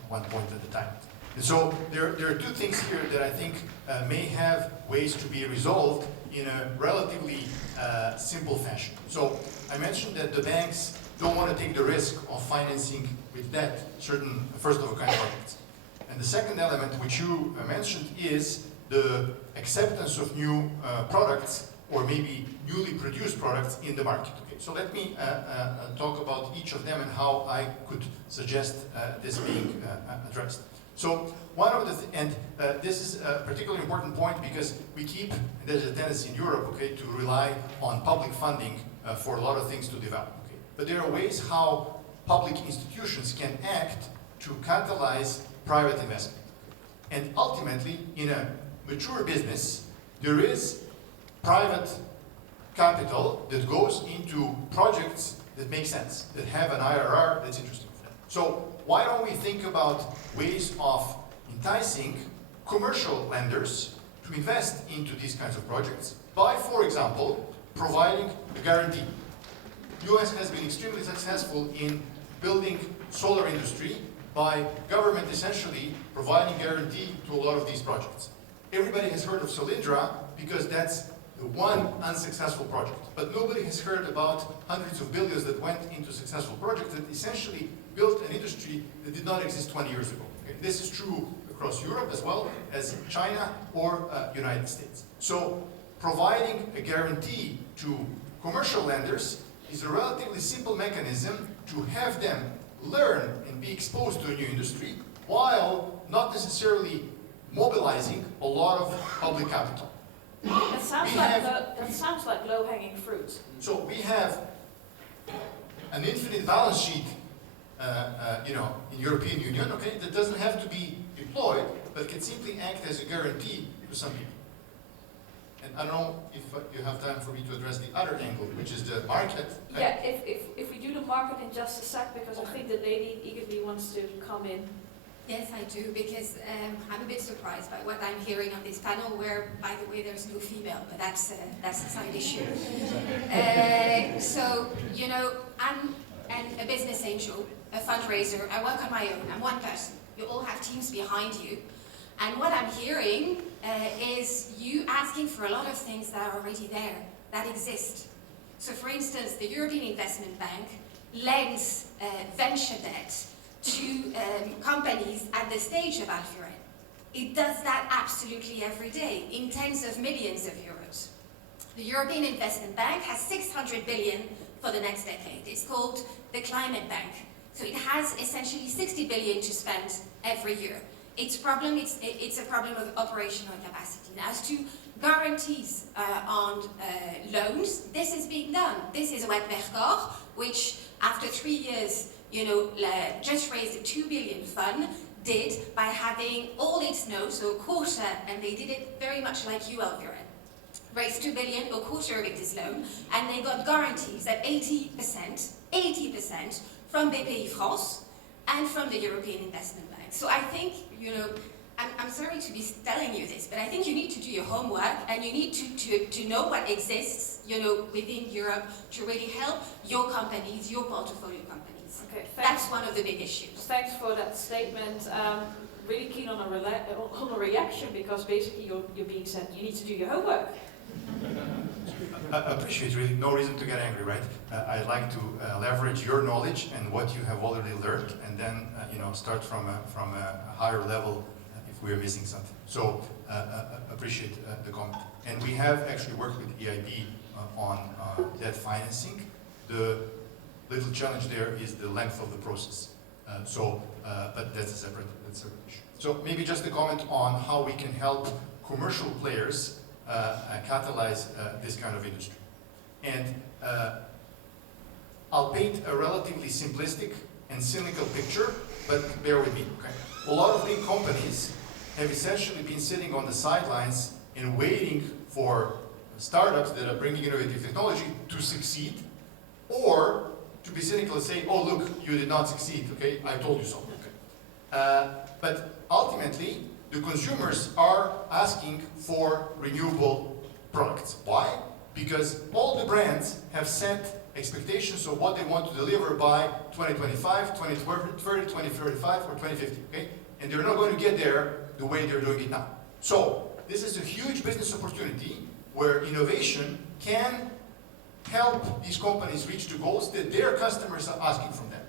one point at a time. And so there are two things here that I think may have ways to be resolved in a relatively simple fashion. So I mentioned that the banks don't want to take the risk of financing with debt certain first-of-a-kind projects. And the second element which you mentioned is the acceptance of new products, or maybe newly produced products in the market. Okay, so let me talk about each of them and how I could suggest this being addressed. So one of the, this is a particularly important point because we keep, there's a tendency in Europe, okay, to rely on public funding for a lot of things to develop. Okay? But there are ways how public institutions can act to catalyze private investment. And ultimately, in a mature business, there is private capital that goes into projects that make sense, that have an IRR that's interesting for them. So why don't we think about ways of enticing commercial lenders to invest into these kinds of projects by, for example, providing a guarantee. US has been extremely successful in building solar industry by government essentially providing guarantee to a lot of these projects. Everybody has heard of Solyndra because that's the one unsuccessful project. But nobody has heard about hundreds of billions that went into successful projects that essentially built an industry that did not exist 20 years ago. Okay? This is true across Europe as well as China or United States. So providing a guarantee to commercial lenders is a relatively simple mechanism to have them learn and be exposed to a new industry while not necessarily mobilizing a lot of public capital. That sounds like low-hanging fruit. So we have an infinite balance sheet, in European Union, okay, that doesn't have to be deployed, but can simply act as a guarantee to some people. And I don't know if you have time for me to address the other angle, which is the market. Yeah, if we do the market in just a sec, because I think the lady eagerly wants to come in. Yes, I do, because I'm a bit surprised by what I'm hearing on this panel, where, by the way, there's no female, but that's a side issue. So, I'm a business angel, a fundraiser. I work on my own. I'm one person. You all have teams behind you. And what I'm hearing is you asking for a lot of things that are already there, that exist. So, for instance, the European Investment Bank lends venture debt to companies at the stage of AFYREN. It does that absolutely every day, in tens of millions of euros. The European Investment Bank has 600 billion for the next decade. It's called the Climate Bank. So it has essentially 60 billion to spend every year. It's a problem of operational capacity. Now, as to guarantees on loans, this is being done. This is what Merziger, which after 3 years, just raised a 2 billion fund, did by having all its notes, so a quarter, and they did it very much like you, AFYREN. Raised 2 billion, a quarter of it is loan, and they got guarantees at 80% from BPI France and from the European Investment Bank. So I think, I'm sorry to be telling you this, but I think you need to do your homework and you need to know what exists, within Europe to really help your companies, your portfolio companies. companies. Okay, That's one of the big issues. Thanks for that statement. Really keen on a reaction because basically you're being said you need to do your homework. I appreciate really no reason to get angry, right? I'd like to leverage your knowledge and what you have already learned, and then start from a higher level if we are missing something. So appreciate the comment. And we have actually worked with EIB on debt financing. The little challenge there is the length of the process. But that's a separate issue. So maybe just a comment on how we can help commercial players catalyze this kind of industry. And I'll paint a relatively simplistic and cynical picture, but bear with me. Okay? A lot of big companies have essentially been sitting on the sidelines and waiting for startups that are bringing innovative technology to succeed, or to be cynical and say, oh look, you did not succeed, okay, I told you so. Okay. But ultimately, the consumers are asking for renewable products. Why? Because all the brands have set expectations of what they want to deliver by 2025, 2030, 2035, or 2050, okay? And they're not going to get there the way they're doing it now. So, this is a huge business opportunity where innovation can help these companies reach the goals that their customers are asking from them.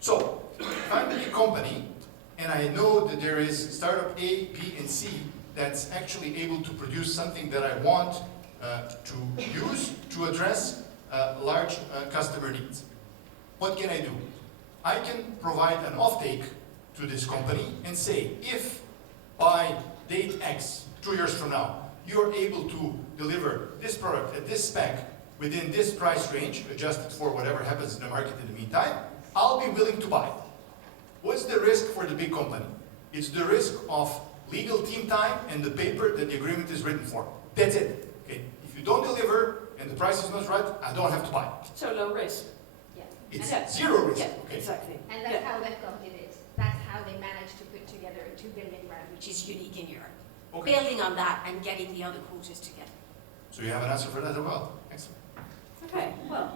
So, if I'm a big company, and I know that there is startup A, B, and C that's actually able to produce something that I want to use to address large customer needs. What can I do? I can provide an offtake to this company and say, if by date X, 2 years from now, you're able to deliver this product at this spec within this price range, adjusted for whatever happens in the market in the meantime, I'll be willing to buy. What's the risk for the big company? It's the risk of legal team time and the paper that the agreement is written for. That's it. Okay? If you don't deliver and the price is not right, I don't have to buy. So low risk. Yeah. It's Yeah. zero risk. Yeah, Okay? exactly. And that's how Velthoven did it. That's how they managed to put together a 2 billion grant, Which is unique in Europe. Okay. Building on that and getting the other quarters together. So you have an answer for that as well. Excellent. Okay, well,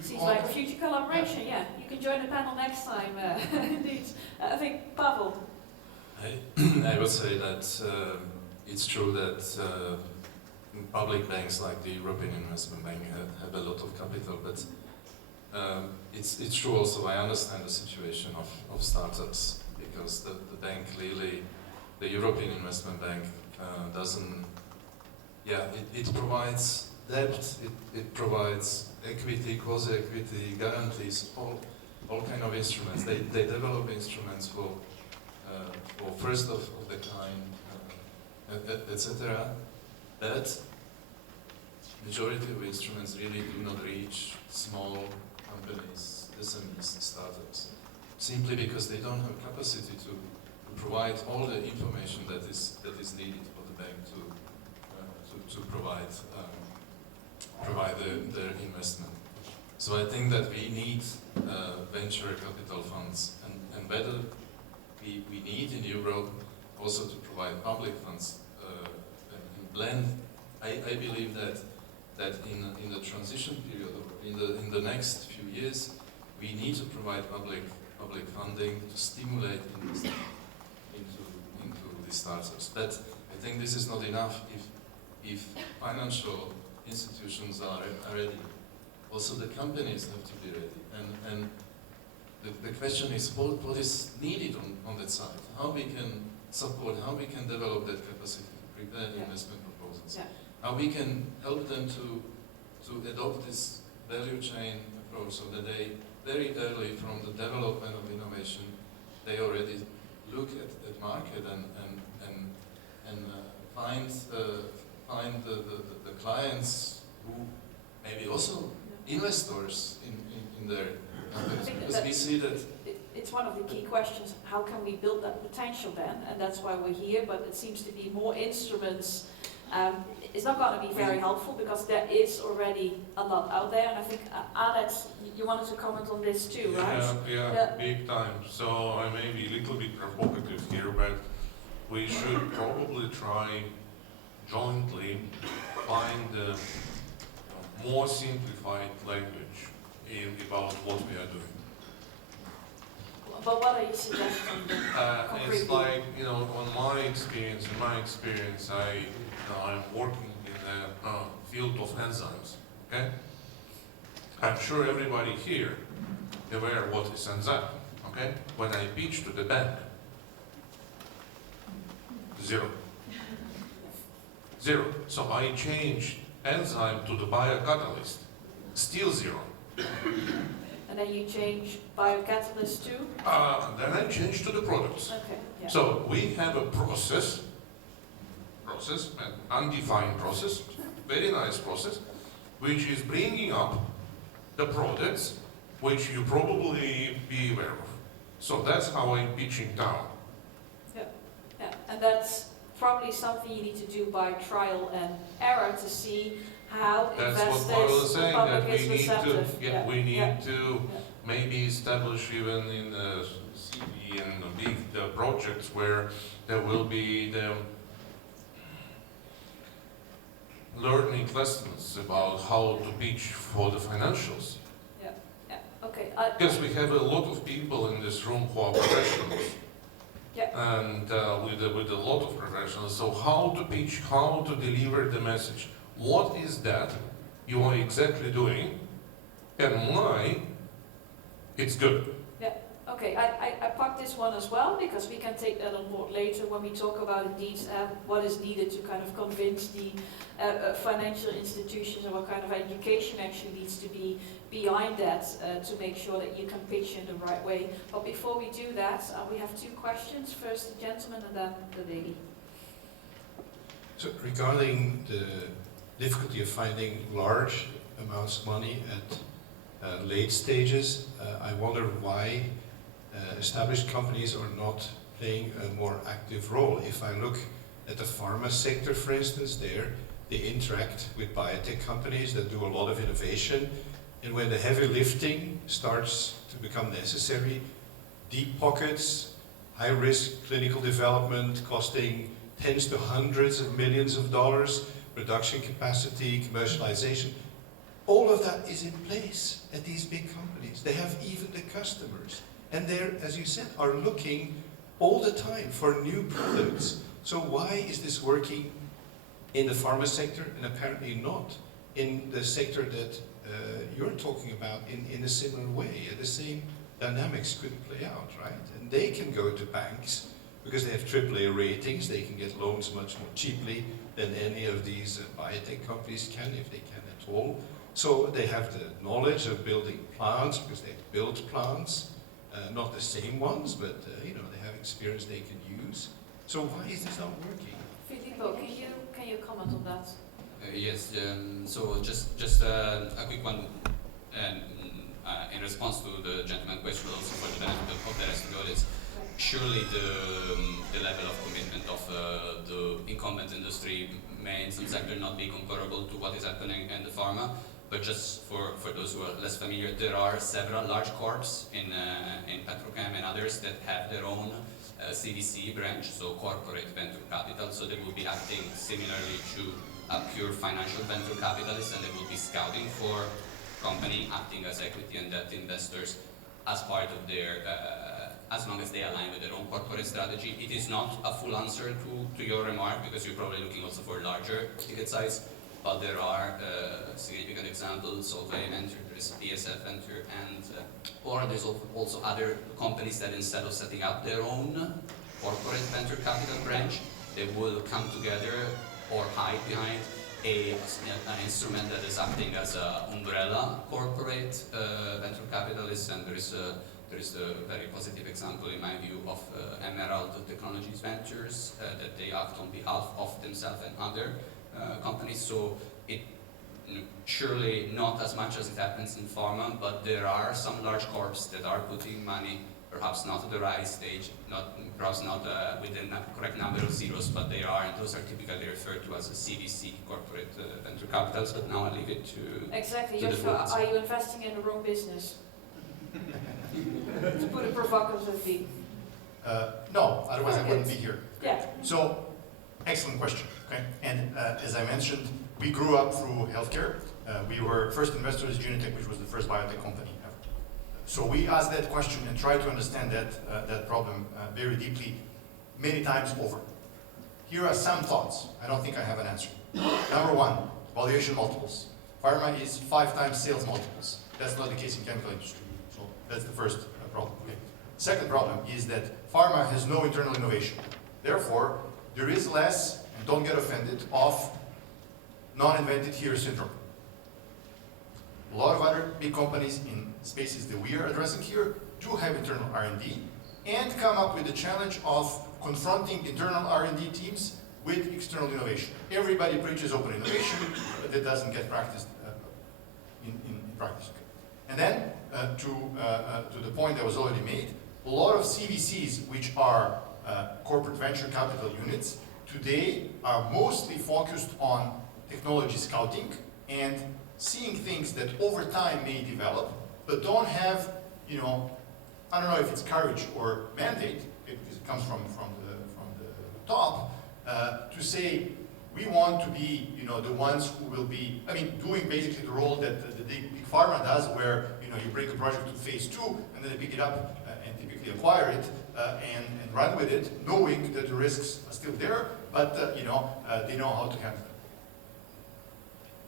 seems On- like a future collaboration, yeah. You can join the panel next time, indeed. I think, Pavel. I would say that it's true that public banks like the European Investment Bank have a lot of capital, but it's true also, I understand the situation of startups, because the bank clearly, the European Investment Bank doesn't, it provides debt, it provides equity, quasi-equity, guarantees, all kind of instruments. They develop instruments for first of the kind, etc. But majority of instruments really do not reach small companies, SMEs, startups, simply because they don't have capacity to provide all the information that is needed for the bank to provide their investment. So I think that we need venture capital funds, and better we need in Europe also to provide public funds and blend. I believe that in the transition period, or in the next few years, we need to provide public funding to stimulate investment into the startups. But I think this is not enough if financial institutions are ready. Also the companies have to be ready. And the question is what is needed on that side? How we can support, how we can develop that capacity to prepare investment proposals. Yeah. How we can help them to adopt this value chain approach so that they very early from the development of innovation, they already look at market and find the clients who maybe also investors in their companies, because we see that It's one of the key questions, how can we build that potential then? And that's why we're here, but it seems to be more instruments. It's not going to be very helpful because there is already a lot out there, and I think Alex, you wanted to comment on this too, right? Yeah, big time. So I may be a little bit provocative here, but we should probably try jointly find a more simplified language about what we are doing. but what are your suggestions? It's like, you know, in my experience, I'm working in the field of enzymes, okay? I'm sure everybody here is aware what is enzyme, okay? When I pitch to the bank, 0. 0. So I change enzyme to the biocatalyst, still 0. And then you change biocatalyst to? Then I change to the products. Okay, yeah. So we have a process, an undefined process, very nice process, which is bringing up the products which you probably be aware of. So that's how I'm pitching down. Yeah, and that's probably something you need to do by trial and error to see how That's what investors, Pavel is the saying, public that we is need to, receptive. we need to maybe establish even in the CB and the big projects where there will be the learning lessons about how to pitch for the financials. Yeah, okay. Because we have a lot of people in this room who are professionals. Yeah. And with a lot of professionals. So how to pitch, how to deliver the message. What is that you are exactly doing and why it's good? Okay, I packed this one as well because we can take that on board later when we talk about indeed what is needed to kind of convince the financial institutions and what kind of education actually needs to be behind that to make sure that you can pitch in the right way. But before we do that, we have 2 questions. First the gentleman and then the lady. So regarding the difficulty of finding large amounts of money at late stages, I wonder why established companies are not playing a more active role. If I look at the pharma sector, for instance, they interact with biotech companies that do a lot of innovation, and when the heavy lifting starts to become necessary, deep pockets, high-risk clinical development costing tens to hundreds of millions of dollars, production capacity, commercialization, all of that is in place at these big companies. They have even the customers. And they, as you said, are looking all the time for new products. So why is this working in the pharma sector and apparently not in the sector that you're talking about in a similar way? The same dynamics could play out, right? And they can go to banks because they have AAA ratings. They can get loans much more cheaply than any of these biotech companies can, if they can at all. So they have the knowledge of building plants because they've built plants. Not the same ones, but you know, they have experience they can use. So why is this not working? Filippo, can you comment on that? Yes, so just a quick one in response to the gentleman's question, also for the benefit of the rest of the audience. Surely the level of commitment of the incumbent industry may in some sector not be comparable to what is happening in the pharma. But just for those who are less familiar, there are several large corps in Petrochem and others that have their own CVC branch, so corporate venture capital. So they will be acting similarly to a pure financial venture capitalist, and they will be scouting for company acting as equity and debt investors as part of their, as long as they align with their own corporate strategy. It is not a full answer to your remark because you're probably looking also for larger ticket size. But there are significant examples. Velthoven-Geerdink, there is BioeconomyVentures, and or there's also other companies that instead of setting up their own corporate venture capital branch, they will come together or hide behind an instrument that is acting as an umbrella corporate venture capitalist. And there is a very positive example, in my view, of Emerald Technologies Ventures that they act on behalf of themselves and other companies. So it surely not as much as it happens in pharma, but there are some large corps that are putting money, perhaps not at the right stage, perhaps not with the correct number of zeros, but they are, and those are typically referred to as a CVC, corporate venture capitals. But now I leave it to exactly. to the Joško, boards. are you investing in the wrong business? To put it provocatively. No, otherwise I wouldn't be here. Yeah. So, excellent question. Okay, and as I mentioned, we grew up through healthcare. We were first investors in Unitech, which was the first biotech company ever. So we asked that question and tried to understand that problem very deeply, many times over. Here are some thoughts. I don't think I have an answer. Number one, valuation multiples. Pharma is 5 times sales multiples. That's not the case in chemical industry. So that's the first problem. Okay. Second problem is that pharma has no internal innovation. Therefore, there is less, and don't get offended, of non-invented here syndrome. A lot of other big companies in spaces that we are addressing here do have internal R&D and come up with the challenge of confronting internal R&D teams with external innovation. Everybody preaches open innovation, but that doesn't get practiced in practice. And then, to the point that was already made, a lot of CVCs, which are corporate venture capital units, today are mostly focused on technology scouting and seeing things that over time may develop, but don't have, you know, I don't know if it's courage or mandate, because it comes from the top, to say we want to be, you know, the ones who will be, I mean, doing basically the role that the big pharma does, where, you know, you bring a project to phase 2 and then they pick it up and typically acquire it and run with it, knowing that the risks are still there, but you know, they know how to handle them.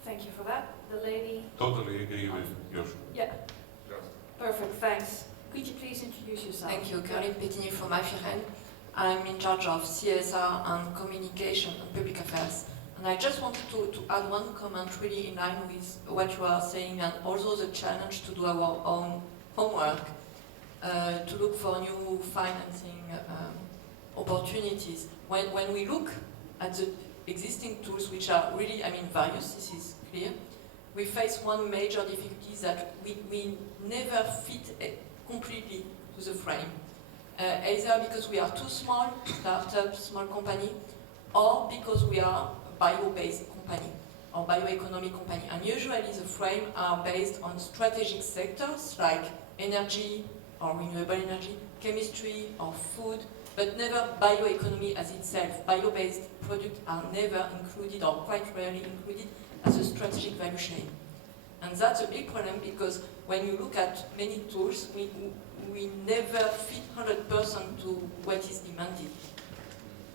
Thank you for that. The lady. Totally agree with Joško. Yeah. Perfect. Thanks. Could you please introduce yourself? Thank you. Caroline Pétigny from AFYREN. I'm in charge of CSR and communication and public affairs. And I just wanted to add one comment really in line with what you are saying, and also the challenge to do our own homework, to look for new financing opportunities. When we look at the existing tools, which are really, I mean, various, this is clear, we face one major difficulty, that we never fit completely to the frame. Either because we are too small, startup, small company, or because we are bio-based company or bioeconomy company. And usually the frame are based on strategic sectors like energy or renewable energy, chemistry or food, but never bioeconomy as itself. Bio-based products are never included, or quite rarely included, as a strategic value chain. And that's a big problem, because when you look at many tools, we never fit 100% to what is demanded.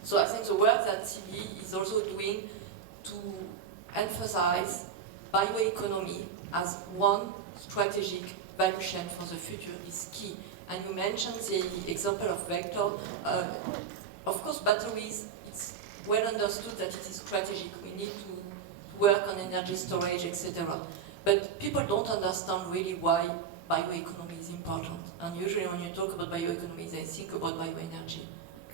So I think the work that CBE is also doing to emphasize bioeconomy as one strategic value chain for the future is key. And you mentioned the example of Vector. Of course, batteries, it's well understood that it is strategic. We need to work on energy storage, etc. But people don't understand really why bioeconomy is important. And usually when you talk about bioeconomy, they think about bioenergy.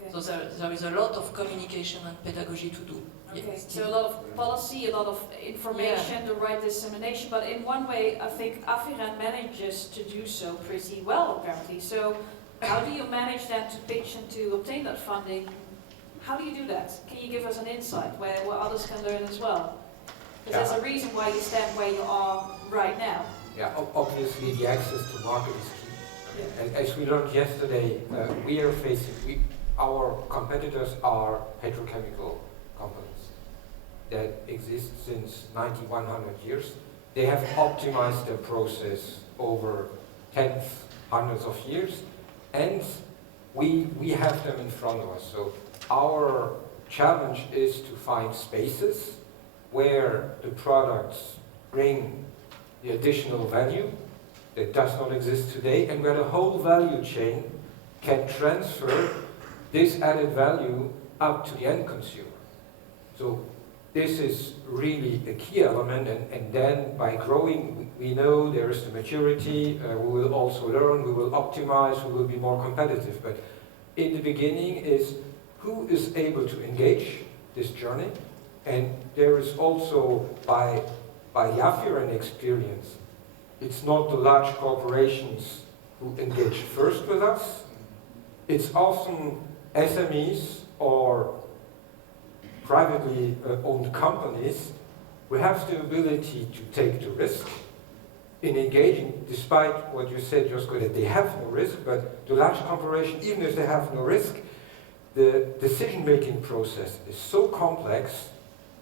Okay. So there is a lot of communication and pedagogy to do. Okay, yes. So a lot of policy, a lot of information, the right dissemination, but in one way I think AFYREN manages to do so pretty well apparently. So how do you manage then to pitch and to obtain that funding? How do you do that? Can you give us an insight where others can learn as well? Because there's a reason why you stand where you are right now. Yeah, obviously the access to market is key. Yeah. And as we learned yesterday, we are facing, our competitors are petrochemical companies that exist since 100 years. They have optimized their process over tens, hundreds of years, and we have them in front of us. So our challenge is to find spaces where the products bring the additional value that does not exist today, and where the whole value chain can transfer this added value up to the end consumer. So this is really a key element, and then by growing, we know there is the maturity, we will also learn, we will optimize, we will be more competitive. But in the beginning is who is able to engage this journey, and there is also, by the AFYREN experience, it's not the large corporations who engage first with us, it's often SMEs or privately owned companies who have the ability to take the risk in engaging, despite what you said, Joško, that they have no risk, but the large corporation, even if they have no risk, the decision-making process is so complex,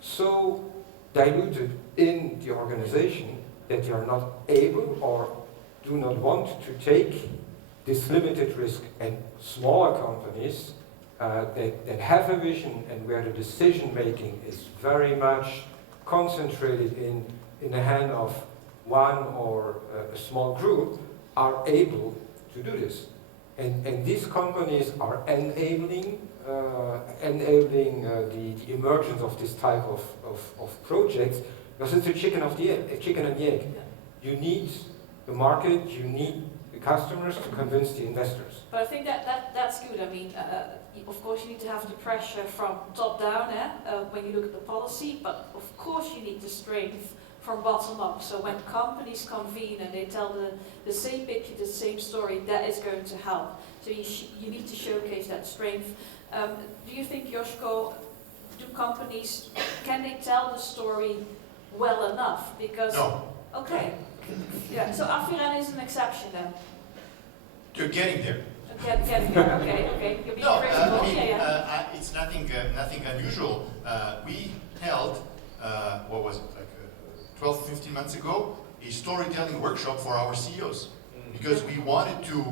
so diluted in the organization, that they are not able or do not want to take this limited risk, and smaller companies that have a vision and where the decision making is very much concentrated in the hand of one or a small group are able to do this. And these companies are enabling the emergence of this type of projects, because it's a chicken and the egg. Yeah. You need the market, you need the customers to convince the investors. But I think that's good. I mean, of course you need to have the pressure from top down when you look at the policy, but of course you need the strength from bottom up. So when companies convene and they tell the same picture, the same story, that is going to help. So you need to showcase that strength. Do you think, Joško, can they tell the story well enough? Because No. Okay. Yeah. So AFYREN is an exception then. You're getting there. Getting there. Okay. You're being No, critical. it's nothing unusual. We held, what was it, like 12, 15 months ago, a storytelling workshop for our CEOs. Because we wanted to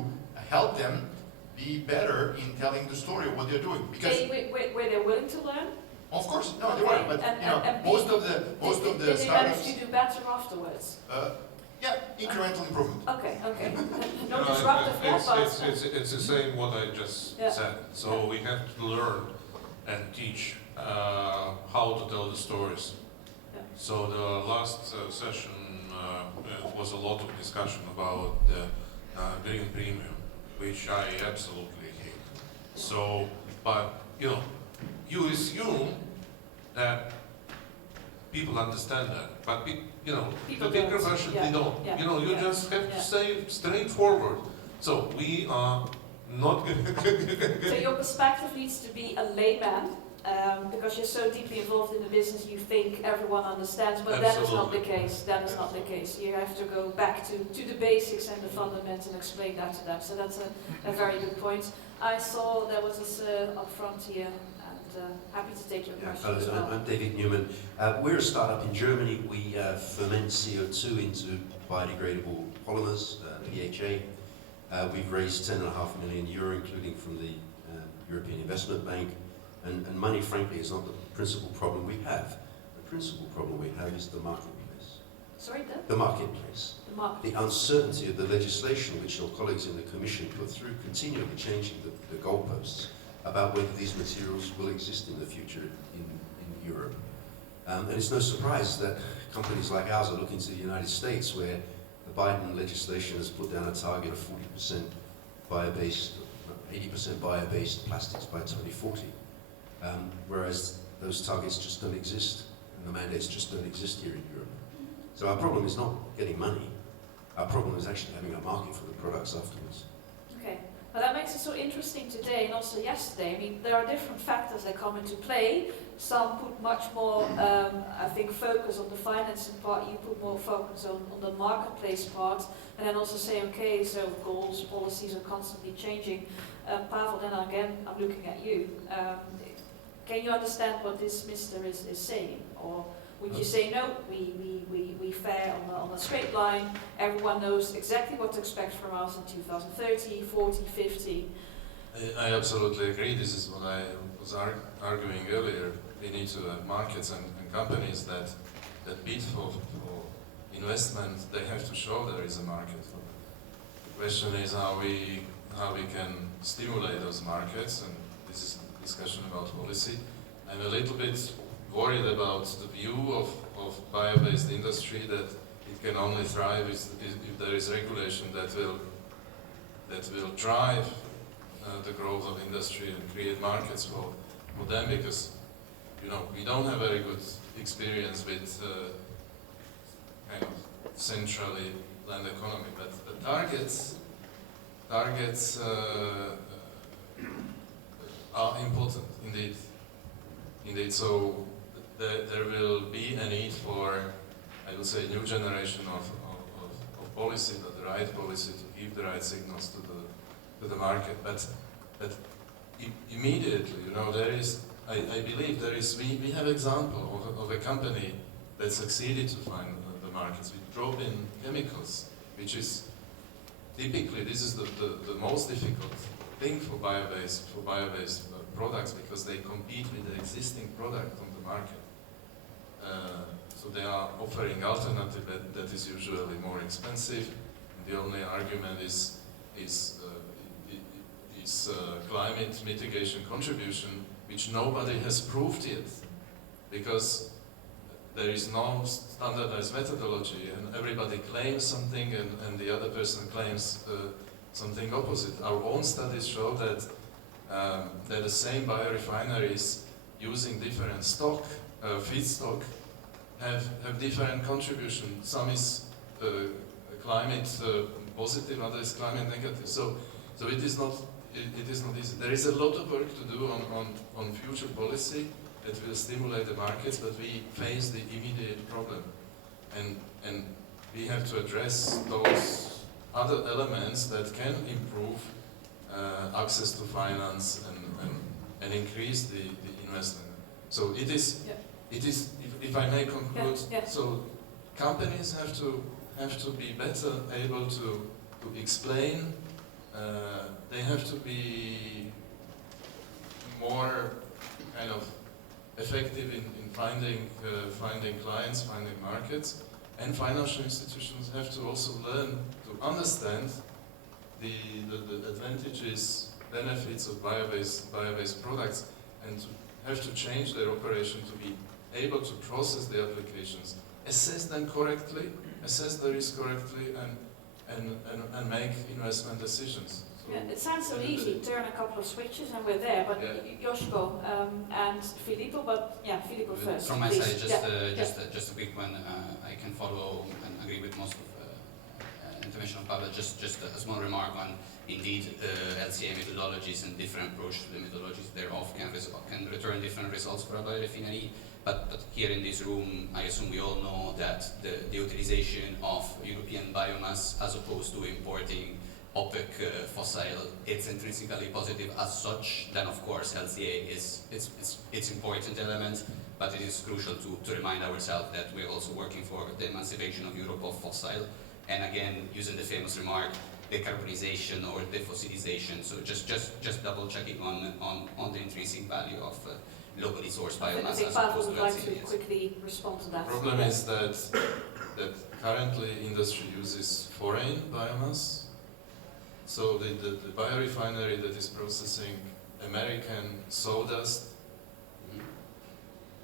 help them be better in telling the story of what they're doing. Because were they willing to learn? of course, no, they weren't. But most of the did they manage startups. to do better afterwards? Yeah, incremental improvement. Okay. No You know, disruptive yet, but it's the same what I just said. So we have to learn and teach how to tell the stories. Yeah. So the last session was a lot of discussion about the green premium, which I absolutely hate. So, but you assume that people understand that, but People the bigger don't. version Yeah. they don't. Yeah. You Yeah. just have Yeah. to say straightforward. So we are not going so your perspective needs to be a layman, because you're so deeply involved in the business, you think everyone understands, but that is not the case. That is not the case. You have to go back to the basics and the fundamentals and explain that to them. So that's a very good point. I saw there was this up front here, and happy to take your question as well. I'm David Newman. We're a startup in Germany. We ferment CO2 into biodegradable polymers, PHA. We've raised €10.5 million, including from the European Investment Bank. And money, frankly, is not the principal problem we have. The principal problem we have is the marketplace. Sorry, The marketplace. the market. The uncertainty of the legislation which your colleagues in the Commission put through, continually changing the goalposts about whether these materials will exist in the future in Europe. And it's no surprise that companies like ours are looking to the United States, where the Biden legislation has put down a target of 40% bio-based, 80% bio-based plastics by 2040. Whereas those targets just don't exist, and the mandates just don't exist here in Europe. So our problem is not getting money. Our problem is actually having a market for the products afterwards. Okay. Well, that makes it so interesting today and also yesterday. I mean, there are different factors that come into play. Some put much more, I think, focus on the financing part. You put more focus on the marketplace part. And then also say, okay, so goals, policies are constantly changing. Pavel, then again, I'm looking at you. Can you understand what this mister is saying? Or would you say, no, we fare on a straight line, everyone knows exactly what to expect from us in 2030, 40, 50? I absolutely agree. This is what I was arguing earlier. We need to have markets and companies that bid for investment. They have to show there is a market. The question is how we can stimulate those markets, and this is a discussion about policy. I'm a little bit worried about the view of bio-based industry, that it can only thrive if there is regulation that will drive the growth of industry and create markets for them, because we don't have very good experience with kind of centrally planned economy, but the targets are important indeed. So there will be a need for, I would say, a new generation of policy, the right policy to give the right signals to the market. But immediately, there is, I believe there is, we have example of a company that succeeded to find the markets with drop-in chemicals, which is typically this is the most difficult thing for bio-based products, because they compete with the existing product on the market. So they are offering alternative that is usually more expensive. And the only argument is climate mitigation contribution, which nobody has proved yet, because there is no standardized methodology, and everybody claims something, and the other person claims something opposite. Our own studies show that the same biorefineries using different feedstock have different contribution. Some is climate positive, other is climate negative. So it is not easy. There is a lot of work to do on future policy that will stimulate the markets, but we face the immediate problem, and we have to address those other elements that can improve access to finance and increase the investment. So it is, if I may conclude, so companies have to be better able to explain. They have to be more kind of effective in finding clients, finding markets, and financial institutions have to also learn to understand the advantages, benefits of bio-based products, and to have to change their operation to be able to process the applications, assess them correctly, assess the risk correctly, and make investment decisions. So yeah, it sounds so easy, turn a couple of switches and we're there, but Joško and Filippo, but yeah, Filippo first. From my please. side, just a quick one. I can follow and agree with most of information of Pavel. Just a small remark on, indeed, LCA methodologies and different approach to the methodologies thereof can return different results for a biorefinery. But here in this room, I assume we all know that the utilization of European biomass as opposed to importing OPEC fossil, it's intrinsically positive as such. Then of course LCA it's important element, but it is crucial to remind ourselves that we're also working for the emancipation of Europe of fossil. And again, using the famous remark, decarbonization or defossilization. So just double checking on the intrinsic value of locally sourced biomass. I think Pavel would like to quickly respond to that. The problem is that currently industry uses foreign biomass. So the biorefinery that is processing American sawdust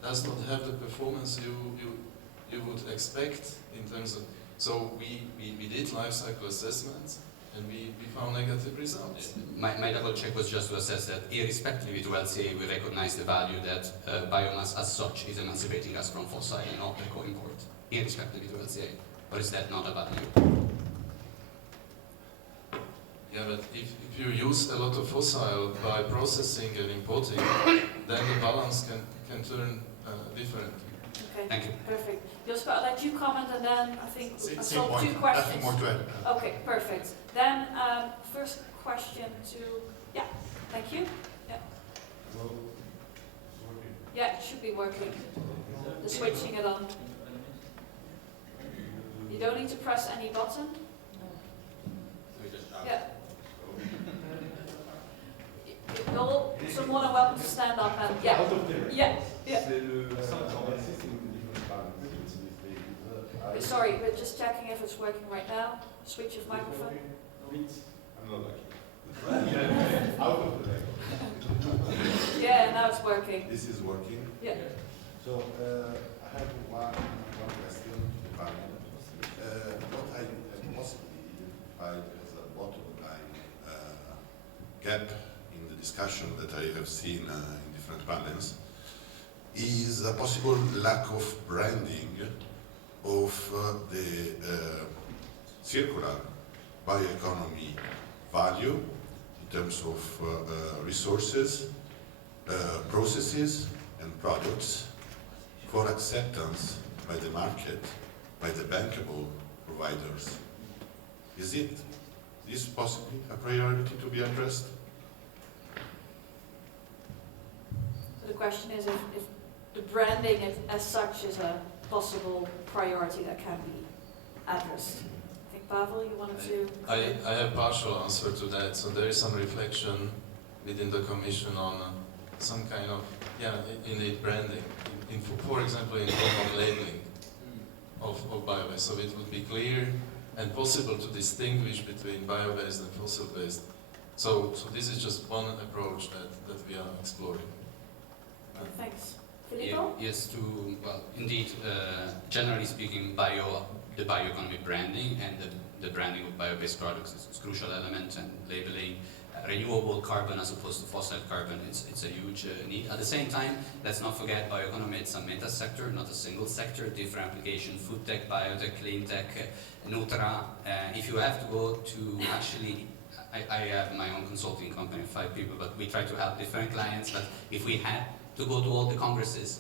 does not have the performance you would expect in terms of. So we did life cycle assessments, and we found negative results. My double check was just to assess that irrespectively to LCA, we recognize the value that biomass as such is emancipating us from fossil and not eco-import, irrespectively to LCA. Or is that not a value? Yeah, but if you use a lot of fossil by processing and importing, then the balance can turn different. Okay, thank you. Perfect. Joško, I'll let you comment, and then I think I Same saw point. two questions. Nothing more to add. Okay, perfect. Then first question to, thank you. Yeah, it should be working. The switching it on. You don't need to press any button. Yeah. You're more than welcome to stand up and yeah. Sorry, we're just checking if it's working right now. Switch of microphone. I'm not lucky. Out of the way. Yeah, now it's working. This is working? Yeah. So I have one question to the panel. What I possibly identified as a bottom line gap in the discussion that I have seen in different panels is a possible lack of branding of the circular bioeconomy value in terms of resources, processes and products for acceptance by the market, by the bankable providers. Is this possibly a priority to be addressed? So the question is if the branding as such is a possible priority that can be addressed. I think Pavel, you wanted to? I have partial answer to that. So there is some reflection within the Commission on some kind of innate branding. For example, in form of labeling of bio-based. So it would be clear and possible to distinguish between bio-based and fossil-based. So this is just one approach that we are exploring. Thanks. Filippo? Yes, well, indeed, generally speaking, the bioeconomy branding and the branding of bio-based products is a crucial element, and labeling renewable carbon as opposed to fossil carbon, it's a huge need. At the same time, let's not forget bioeconomy, it's a meta sector, not a single sector, different application, food tech, biotech, clean tech, Nutra. If you have to go to actually, I have my own consulting company of 5 people, but we try to help different clients, but if we had to go to all the congresses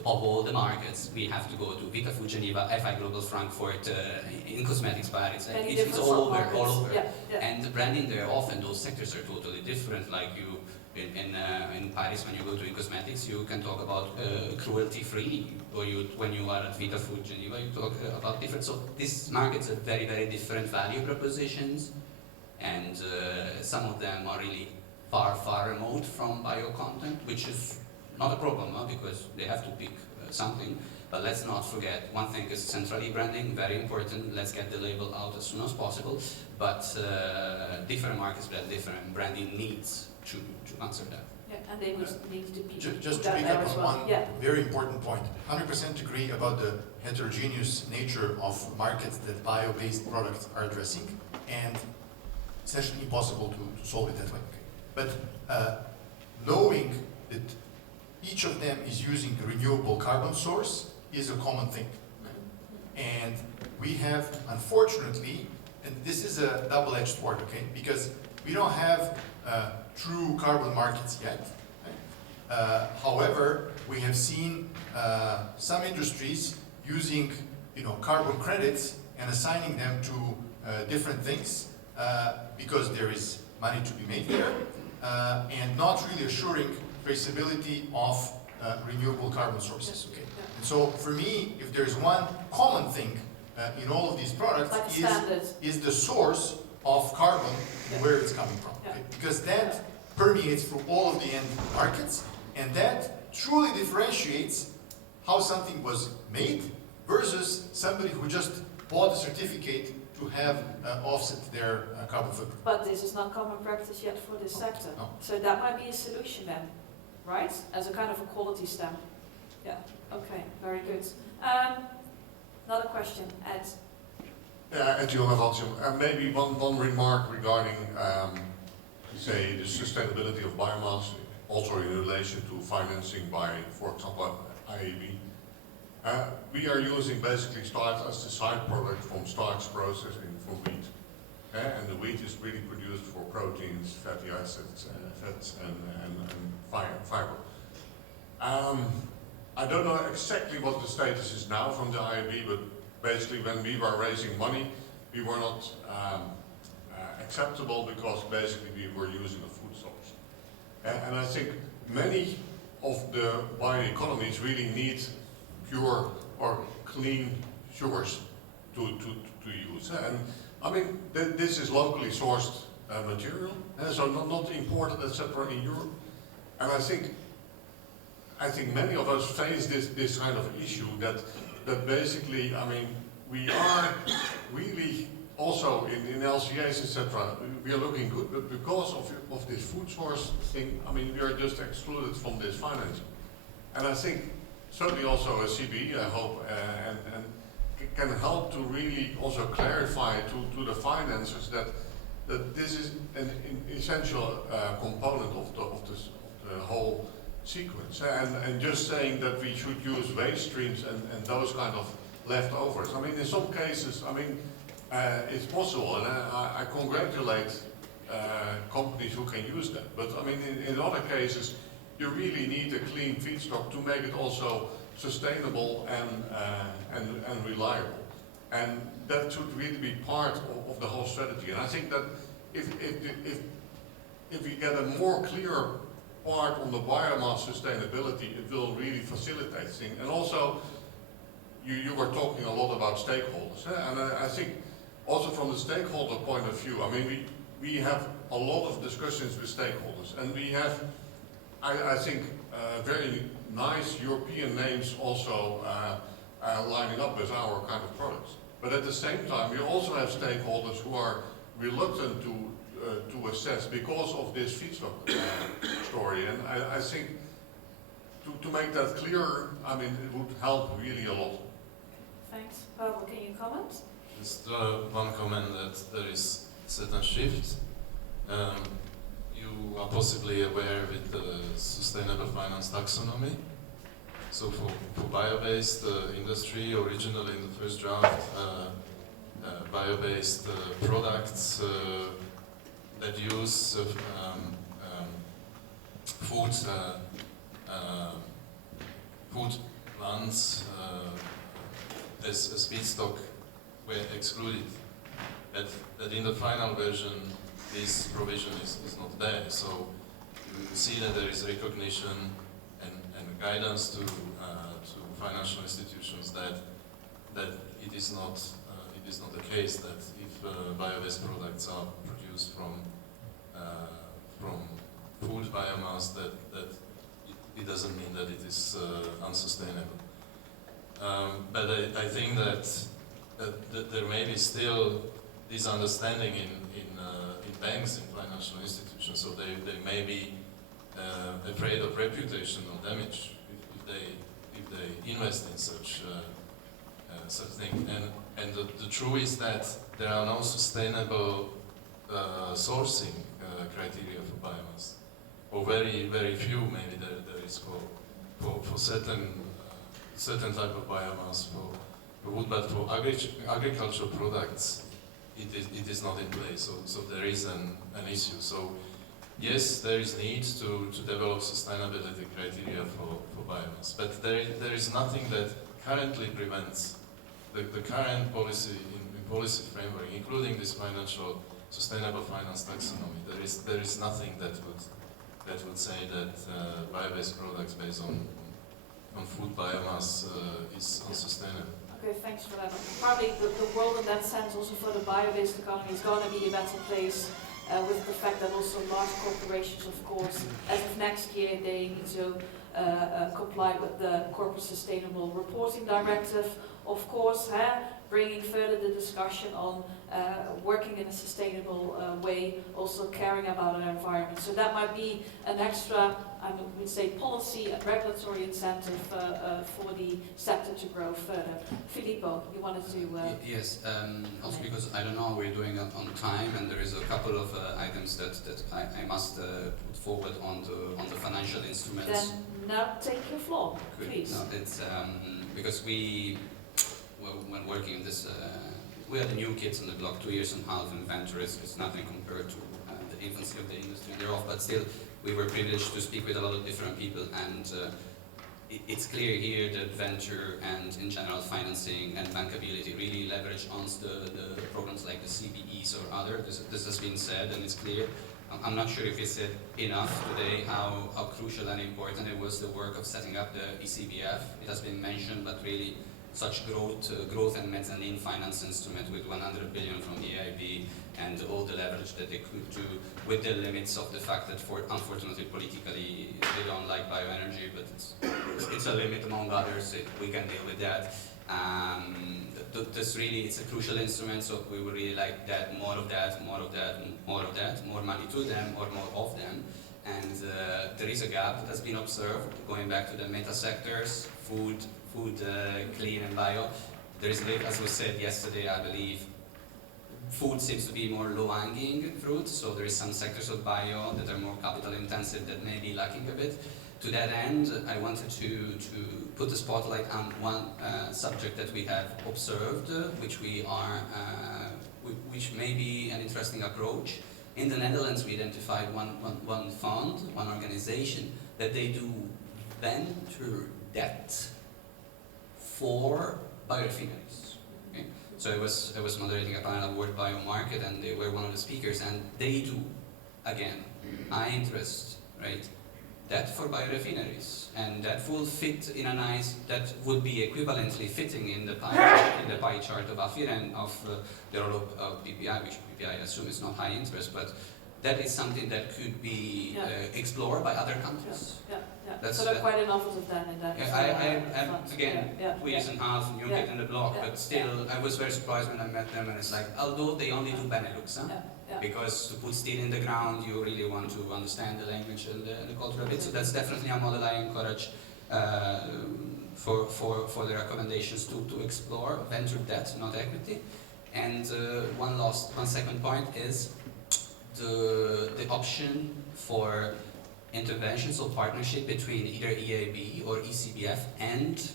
of all the markets, we have to go to Vitafood Geneva, FI Global Frankfurt, in cosmetics Paris, it's all over. Yeah, yeah. And the branding there, often those sectors are totally different, like you, in Paris, when you go to in cosmetics, you can talk about cruelty-free, or when you are at Vitafood Geneva, you talk about different, so these markets have very, very different value propositions, and some of them are really far, far remote from bio-content, which is not a problem, because they have to pick something. But let's not forget, one thing is centrally branding, very important. Let's get the label out as soon as possible. But different markets have different branding needs to answer that. Yeah, and they would need to be Just to pick up on one very important point. 100% agree about the heterogeneous nature of markets that bio-based products are addressing, and essentially impossible to solve it that way. But knowing that each of them is using a renewable carbon source is a common thing. And we have, unfortunately, and this is a double-edged sword, okay? Because we don't have true carbon markets yet. Right? However, we have seen some industries using, carbon credits and assigning them to different things because there is money to be made there, and not really assuring traceability of renewable carbon sources. Okay. And so for me, if there's one common thing in all of these products, like is the source of carbon, where it's coming from. Okay? Because that permeates through all of the end markets, and that truly differentiates how something was made versus somebody who just bought a certificate to have offset their carbon footprint. But this is not common practice yet for this sector. No. So that might be a solution then, right? As a kind of a quality stamp. Yeah, okay, very good. Another question, Ed. Ed Joachim, maybe one remark regarding, say, the sustainability of biomass, also in relation to financing by, for example, IAB. We are using basically starch as the side product from starch processing from wheat. And the wheat is really produced for proteins, fatty acids, fats, and fiber. I don't know exactly what the status is now from the IAB, but basically when we were raising money, we were not acceptable because basically we were using a food source. And I think many of the bioeconomies really need pure or clean sugars to use. And I mean, this is locally sourced material, so not imported, etc. in Europe. And I think many of us face this kind of issue that basically, I mean, we are really also in LCAs, etc. We are looking good, but because of this food source thing, I mean, we are just excluded from this financing. And I think certainly also a CBE, I hope, and can help to really also clarify to the financiers that this is an essential component of the whole sequence. And just saying that we should use waste streams and those kind of leftovers. I mean, in some cases, I mean, it's possible, and I congratulate companies who can use that. But I mean, in other cases, you really need a clean feedstock to make it also sustainable and reliable. And that should really be part of the whole strategy. And I think that if we get a more clear part on the biomass sustainability, it will really facilitate things. And also, you were talking a lot about stakeholders, and I think also from the stakeholder point of view, I mean, we have a lot of discussions with stakeholders, and we have, I think, very nice European names also lining up with our kind of products. But at the same time, we also have stakeholders who are reluctant to assess because of this feedstock story. And I think to make that clearer, I mean, it would help really a lot. Thanks. Pavel, can you comment? Just one comment that there is certain shift. You are possibly aware with the sustainable finance taxonomy. So for bio-based industry, originally in the first draft, bio-based products that use food plants as feedstock were excluded. That in the final version, this provision is not there. So you see that there is recognition and guidance to financial institutions that it is not the case that if bio-based products are produced from food biomass, that it doesn't mean that it is unsustainable. But I think that there may be still this understanding in banks, in financial institutions, so they may be afraid of reputational damage if they invest in such thing. And the truth is that there are no sustainable sourcing criteria for biomass, or very few. Maybe there is for certain type of biomass for wood, but for agricultural products, it is not in place. So there is an issue. So yes, there is need to develop sustainability criteria for biomass, but there is nothing that currently prevents the current policy in policy framework, including this sustainable finance taxonomy. There is nothing that would say that bio-based products based on food biomass is unsustainable. Okay, thanks for that. Probably the world in that sense, also for the bio-based economy, is going to be a better place with the fact that also large corporations, of course, as of next year, they need to comply with the Corporate Sustainable Reporting Directive, of course, bringing further the discussion on working in a sustainable way, also caring about our environment. So that might be an extra, I would say, policy and regulatory incentive for the sector to grow further. Filippo, you wanted to... Yes, also because I don't know how we're doing on time, and there is a couple of items that I must put forward on the financial instruments. Then now take your floor, please. No, it's because when working in this, we are the new kids on the block. 2.5 years in venture is nothing compared to the infancy of the industry thereof, but still we were privileged to speak with a lot of different people, and it's clear here that venture and in general financing and bankability really leverage on the programs like the CBEs or other. This has been said, and it's clear. I'm not sure if it's said enough today how crucial and important it was, the work of setting up the ECBF. It has been mentioned, but really such growth and mezzanine finance instrument with 100 billion from the EIB and all the leverage that they could do with the limits of the fact that unfortunately politically they don't like bioenergy, but it's a limit among others. We can deal with that. It's a crucial instrument, so we would really like that, more of that, more money to them or more of them. And there is a gap that has been observed, going back to the meta sectors, food, clean and bio. There is, as was said yesterday, I believe, food seems to be more low-hanging fruit, so there is some sectors of bio that are more capital intensive that may be lacking a bit. To that end, I wanted to put the spotlight on one subject that we have observed, which may be an interesting approach. In the Netherlands, we identified one fund, one organization, that they do venture debt for biorefineries. Okay? So I was moderating a panel at World Bio Market, and they were one of the speakers, and they do, again, high interest, right? that for biorefineries, and that will fit in a nice, that would be equivalently fitting in the pie chart of AFYREN of the role of PPI, which PPI I assume is not high interest, but that is something that could be explored by other countries. So there are quite enough of them in that. Again, 2 years and a half, new kid in the block, but still, I was very surprised when I met them, and it's like, although they only do Benelux, because to put steel in the ground, you really want to understand the language and the culture of it. So that's definitely a model I encourage for the recommendations to explore venture debt, not equity. And one second point is the option for interventions or partnership between either EIB or ECBF and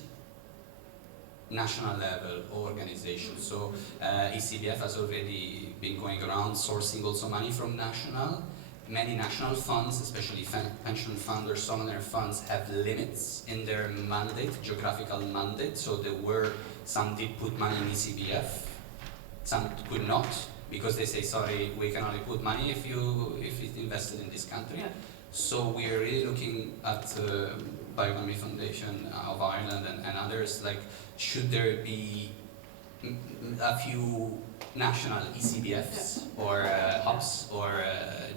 national level organizations. So ECBF has already been going around sourcing also money from national. Many national funds, especially pension funds or sovereign funds, have limits in their mandate, geographical mandate. So there were some did put money in ECBF, some could not, because they say, sorry, we can only put money if it's invested in this country. So we're really looking at Bioeconomy Foundation of Ireland and others, like, should there be a few national ECBFs or hubs or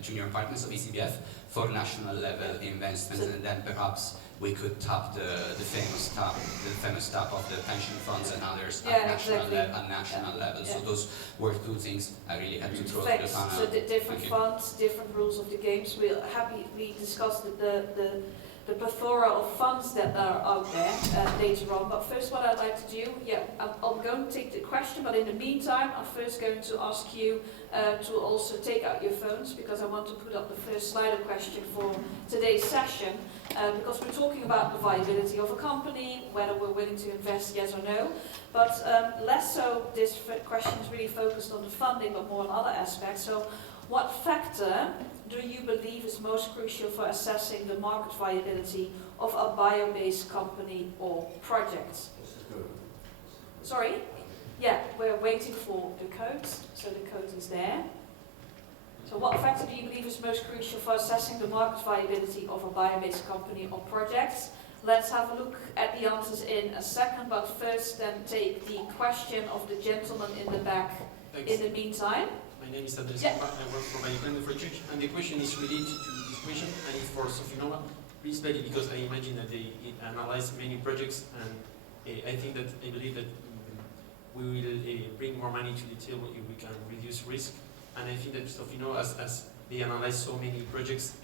junior partners of ECBF for national level investments, and then perhaps we could tap the famous tap of the pension funds and others at national level. So those were two things I really had to throw to the panel. So different funds, different rules of the games. We'll happily discuss the plethora of funds that are out there later on. But first, what I'd like to do, I'm going to take the question, but in the meantime, I'm first going to ask you to also take out your phones, because I want to put up the first slider question for today's session, because we're talking about the viability of a company, whether we're willing to invest, yes or no. But less so, this question is really focused on the funding, but more on other aspects. So what factor do you believe is most crucial for assessing the market viability of a bio-based company or project? Sorry? Yeah, we're waiting for the code, so the code is there. So what factor do you believe is most crucial for assessing the market viability of a bio-based company or project? Let's have a look at the answers in a second, but first then take the question of the gentleman in the back. Thanks. In the meantime. My name is Andres. I work for BioeconomyVentures, and the question is related to this question, and it's for Sofinnova. Please study, because I imagine that they analyze many projects, and I believe that we will bring more money to the table if we can reduce risk. And I think that Sofinnova, as they analyze so many projects,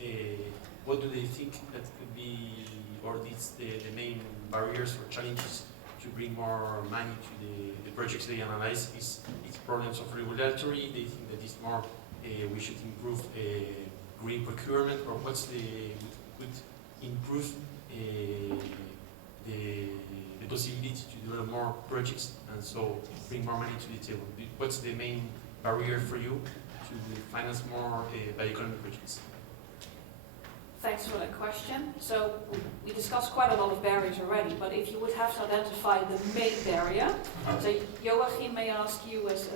what do they think that could be, or the main barriers or challenges to bring more money to the projects they analyze? Is problems of regulatory? They think that it's more we should improve green procurement, or what's could improve the possibility to develop more projects and so bring more money to the table? What's the main barrier for you to finance more bioeconomy projects? Thanks for that question. So we discussed quite a lot of barriers already, but if you would have to identify the main barrier, so Joachim, may I ask you as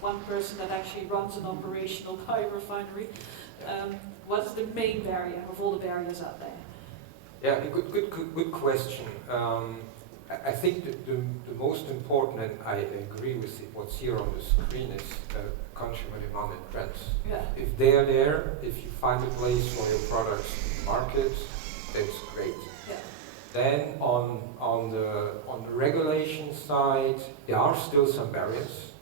one person that actually runs an operational biorefinery, what is the main barrier of all the barriers out there? Yeah, good question. I think the most important, and I agree with what's here on the screen, is consumer demand and trends. If they are there, if you find a place for your products in the market, that's great. Then on the regulation side, there are still some barriers.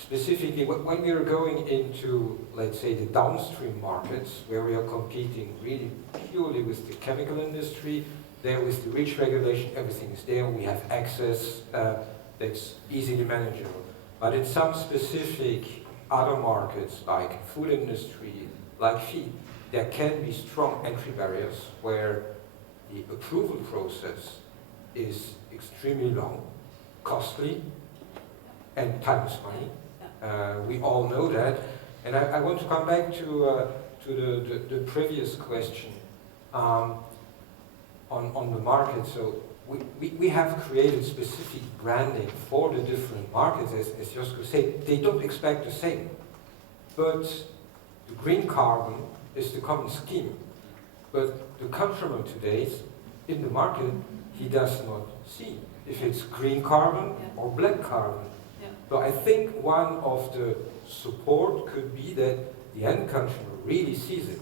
Specifically, when we are going into, let's say, the downstream markets, where we are competing really purely with the chemical industry, there with the REACH regulation, everything is there. We have access that's easily manageable. But in some specific other markets, like food industry, like feed, there can be strong entry barriers where the approval process is extremely long, costly, and time is money. We all know that. And I want to come back to the previous question. On the market, so we have created specific branding for the different markets, as Joško said. They don't expect the same, but the green carbon is the common scheme, but the consumer today in the market, he does not see if it's green carbon or black carbon. So I think one of the support could be that the end consumer really sees it.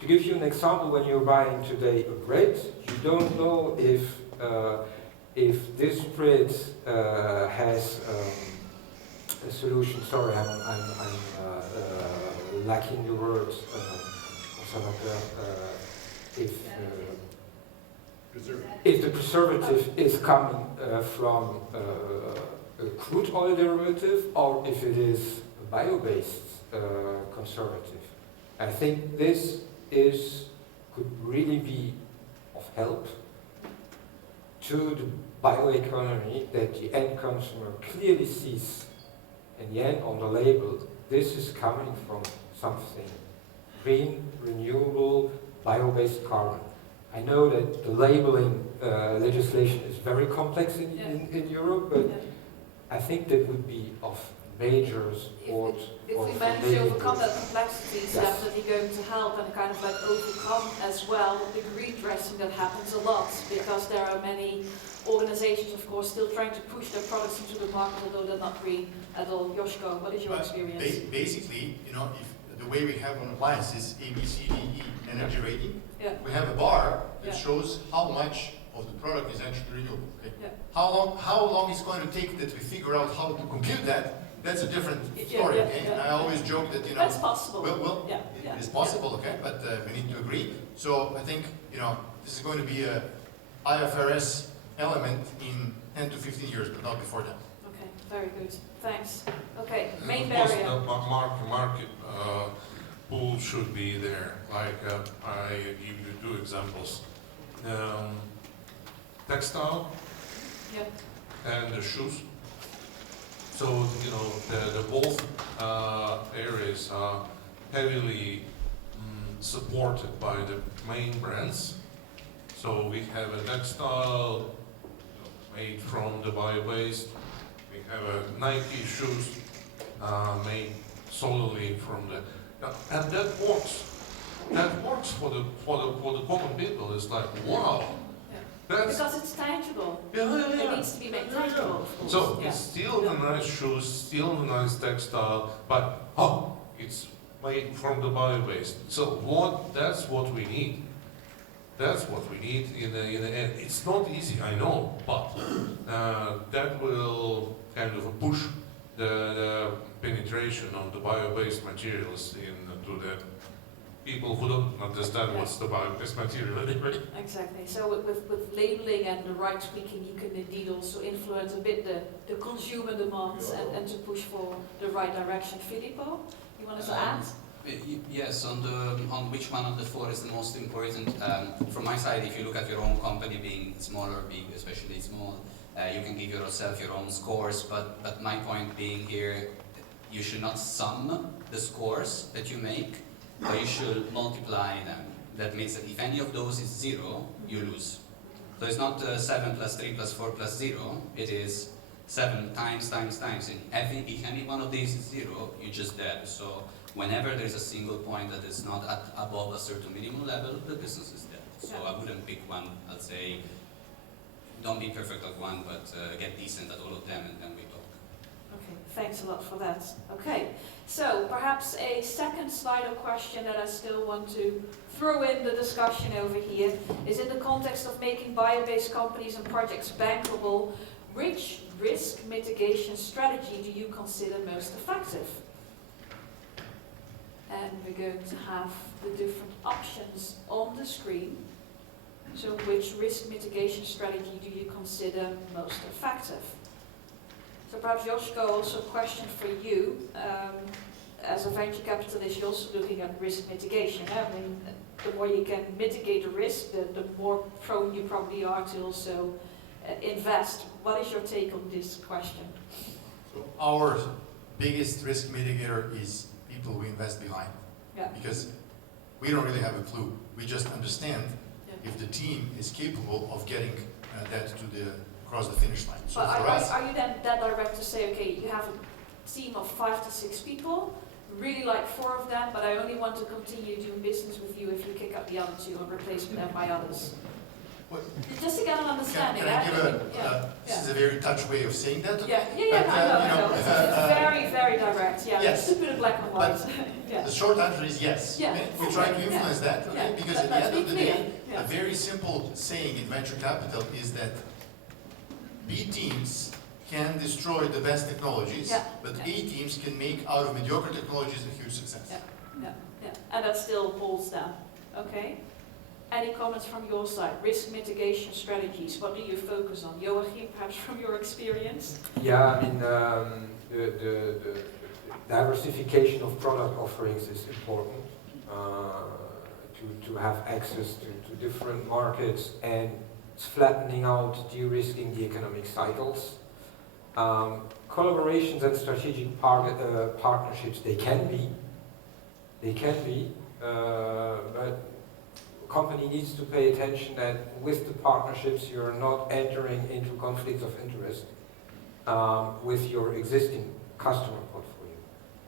To give you an example, when you're buying today a bread, you don't know if this bread has a solution. Sorry, I'm lacking the words. If the preservative is coming from a crude oil derivative or if it is a bio-based conservative. I think this could really be of help to the bioeconomy, that the end consumer clearly sees in the end on the label, this is coming from something green, renewable, bio-based carbon. I know that the labeling legislation is very complex in Europe, but I think that would be of major support. If we manage to overcome that complexity, it's definitely going to help and kind of like overcome as well the redressing that happens a lot, because there are many organizations, of course, still trying to push their products into the market, although they're not green at all. Joško, what is your experience? Basically, if the way we have on appliances, A, B, C, D, E, energy rating, we have a bar that shows how much of the product is actually renewable. Okay? How long it's going to take that we figure out how to compute that? That's a different story. Okay? I always joke that that's possible. Well, it is possible. Okay, but we need to agree. So I think this is going to be a IFRS element in 10 to 15 years, but not before that. Okay, very good. Thanks. Okay, And main of course, barrier. the market pool should be there. Like I give you two examples: textile and the shoes. So the both areas are heavily supported by the main brands. So we have a textile made from the bio-based. We have a Nike shoes made solely from the, and that works. That works for the common people. It's like, wow. Because it's tangible. It needs to be made tangible, of course. So it's still the nice shoes, still the nice textile, but it's made from the bio-based. So that's what we need. That's what we need in the end. It's not easy, I know, but that will kind of push the penetration of the bio-based materials into the people who don't understand what's the bio-based material anyway. Exactly. So with labeling and the right tweaking, you can indeed also influence a bit the consumer demands and to push for the right direction. Filippo, you wanted to add? Yes, on which one of the four is the most important. From my side, if you look at your own company being small or big, especially small, you can give yourself your own scores, but my point being here, you should not sum the scores that you make, but you should multiply them. That means that if any of those is 0, you lose. So it's not 7 plus 3 plus 4 plus 0, it is 7 times. And if any one of these is 0, you're just dead. So whenever there's a single point that is not above a certain minimum level, the business is dead. So I wouldn't pick one. I'd say don't be perfect at one, but get decent at all of them, and then we talk. Okay, thanks a lot for that. Okay, so perhaps a second slide or question that I still want to throw in the discussion over here is in the context of making bio-based companies and projects bankable, which risk mitigation strategy do you consider most effective? And we're going to have the different options on the screen. So which risk mitigation strategy do you consider most effective? So perhaps Joško, also a question for you. As a venture capitalist, you're also looking at risk mitigation. I mean, the more you can mitigate the risk, the more prone you probably are to also invest. What is your take on this question? So our biggest risk mitigator is people we invest behind. Because we don't really have a clue. We just understand if the team is capable of getting that across the finish line. So but are you then that direct to say, okay, you have a team of 5 to 6 people, really like 4 of them, but I only want to continue doing business with you if you kick out the other 2 and replace them by others. What? Just to get an understanding. Can I give this is a very touch way of saying that? Yeah, I know. It's very, very direct. Yeah, yes. just to put it black and white. The short answer is yes. Yeah. Okay? We try to influence that, okay? Yeah. Because at the end of the day, Yeah. a very simple saying in venture capital is that B teams can destroy the best technologies, but A teams can make out of mediocre technologies a huge success. Yeah. And that still holds down. Okay. Any comments from your side? Risk mitigation strategies. What do you focus on? Joachim, perhaps from your experience? Yeah, I mean, the diversification of product offerings is important to have access to different markets, and flattening out, de-risking the economic cycles. Collaborations and strategic partnerships, they can be, but company needs to pay attention that with the partnerships you're not entering into conflicts of interest with your existing customer portfolio.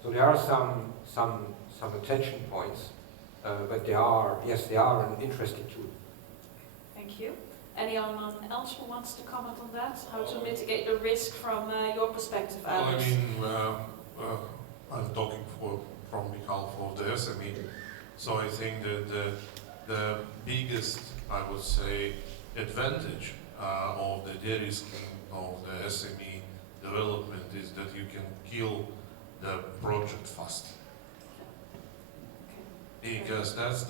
So there are some attention points, but they are an interesting tool. Thank you. Anyone else who wants to comment on that? How to mitigate the risk from your perspective, Alex? I'm talking from behalf of the SME, so I think that the biggest, I would say, advantage of the de-risking of the SME development is that you can kill the project fast. Because that's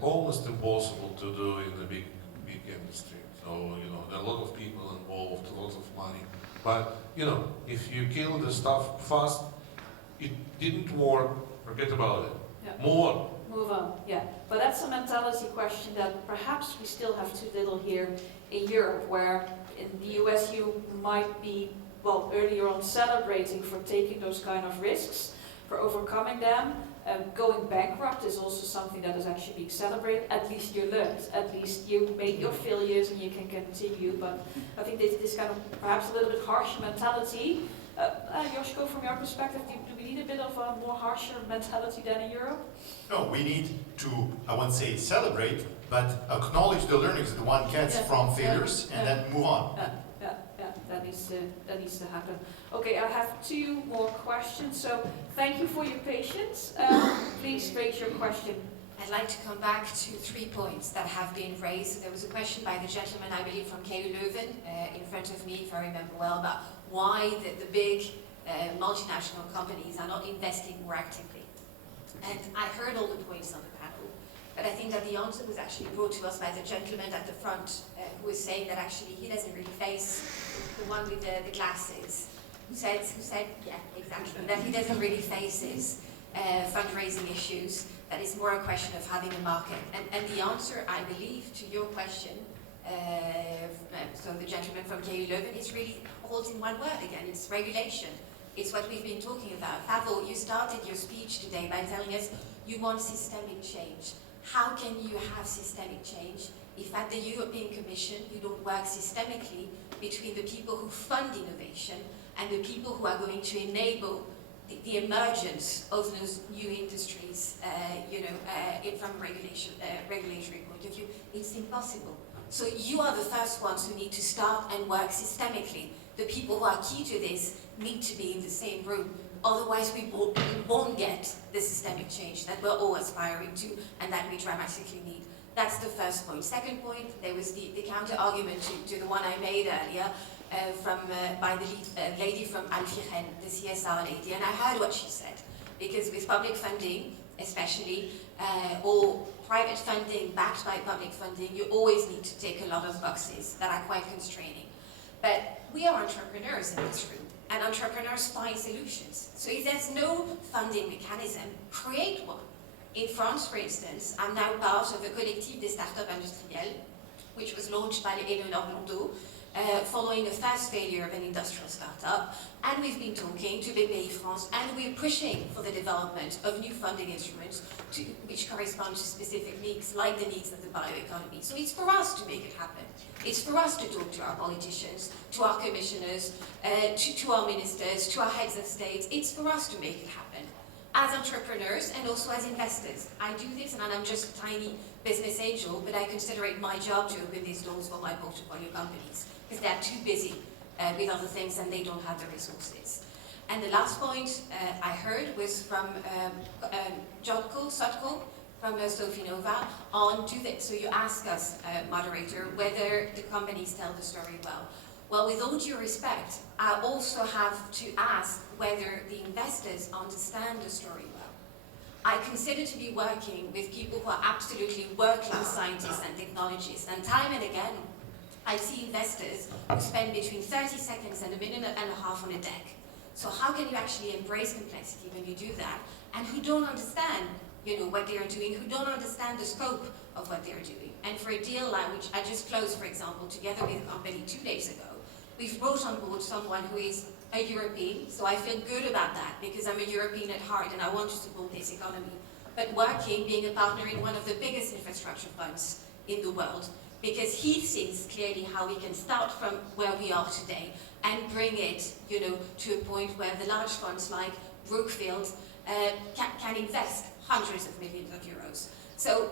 almost impossible to do in the big industry. So, there are a lot of people involved, a lot of money. But, if you kill the stuff fast, it didn't work, forget about it. Yeah. Move on, yeah. But that's a mentality question that perhaps we still have too little here in Europe, where in the US you might be, earlier on celebrating for taking those kind of risks, for overcoming them. Going bankrupt is also something that is actually being celebrated. At least you learned. At least you made your failures and you can continue. But I think this kind of perhaps a little bit harsher mentality. Joško, from your perspective, do we need a bit of a more harsher mentality than in Europe? No, we need to, I won't say celebrate, but acknowledge the learnings that one gets from failures and then move on. That needs to happen. Okay, I have 2 more questions. So thank you for your patience. Please raise your question. I'd like to come back to 3 points that have been raised. So there was a question by the gentleman, I believe, from KU Leuven in front of me, if I remember well, about why the big multinational companies are not investing more actively. And I heard all the points on the panel, but I think that the answer was actually brought to us by the gentleman at the front who was saying that actually he doesn't really face, the one with the glasses, who said, yeah, exactly, that he doesn't really face his fundraising issues, that it's more a question of having a market. And the answer, I believe, to your question, so the gentleman from KU Leuven, is really holds in one word again, it's regulation. It's what we've been talking about. Pavel, you started your speech today by telling us you want systemic change. How can you have systemic change if at the European Commission you don't work systemically between the people who fund innovation and the people who are going to enable the emergence of those new industries, from a regulatory point of view? It's impossible. So you are the first ones who need to start and work systemically. The people who are key to this need to be in the same room. Otherwise, we won't get the systemic change that we're all aspiring to and that we dramatically need. That's the first point. Second point, there was the counter-argument to the one I made earlier by the lady from AFYREN, the CSR lady, and I heard what she said. Because with public funding, especially, or private funding backed by public funding, you always need to take a lot of boxes that are quite constraining. But we are entrepreneurs in this room, and entrepreneurs find solutions. So if there's no funding mechanism, create one. In France, for instance, I'm now part of a collectif des startups industriels, which was launched by Eleanor Blondeau, following the first failure of an industrial startup. And we've been talking to BPI France, and we're pushing for the development of new funding instruments which correspond to specific needs, like the needs of the bioeconomy. So it's for us to make it happen. It's for us to talk to our politicians, to our commissioners, to our ministers, to our heads of state. It's for us to make it happen. as entrepreneurs and also as investors. I do this, and I'm just a tiny business angel, but I consider it my job to open these doors for my portfolio companies, because they're too busy with other things and they don't have the resources. And the last point I heard was from Joško from Sofinnova on do this. So you ask us, moderator, whether the companies tell the story well. Well, with all due respect, I also have to ask whether the investors understand the story well. I consider to be working with people who are absolutely working scientists and technologists, and time and again, I see investors who spend between 30 seconds and a minute and a half on a deck. So how can you actually embrace complexity when you do that, and who don't understand, what they are doing, who don't understand the scope of what they're doing? And for a deal which I just closed, for example, together with a company 2 days ago, we've brought on board someone who is a European, so I feel good about that because I'm a European at heart and I want to support this economy. But being a partner in one of the biggest infrastructure funds in the world, because he sees clearly how we can start from where we are today and bring it, to a point where the large funds like Brookfield can invest hundreds of millions of euros. So,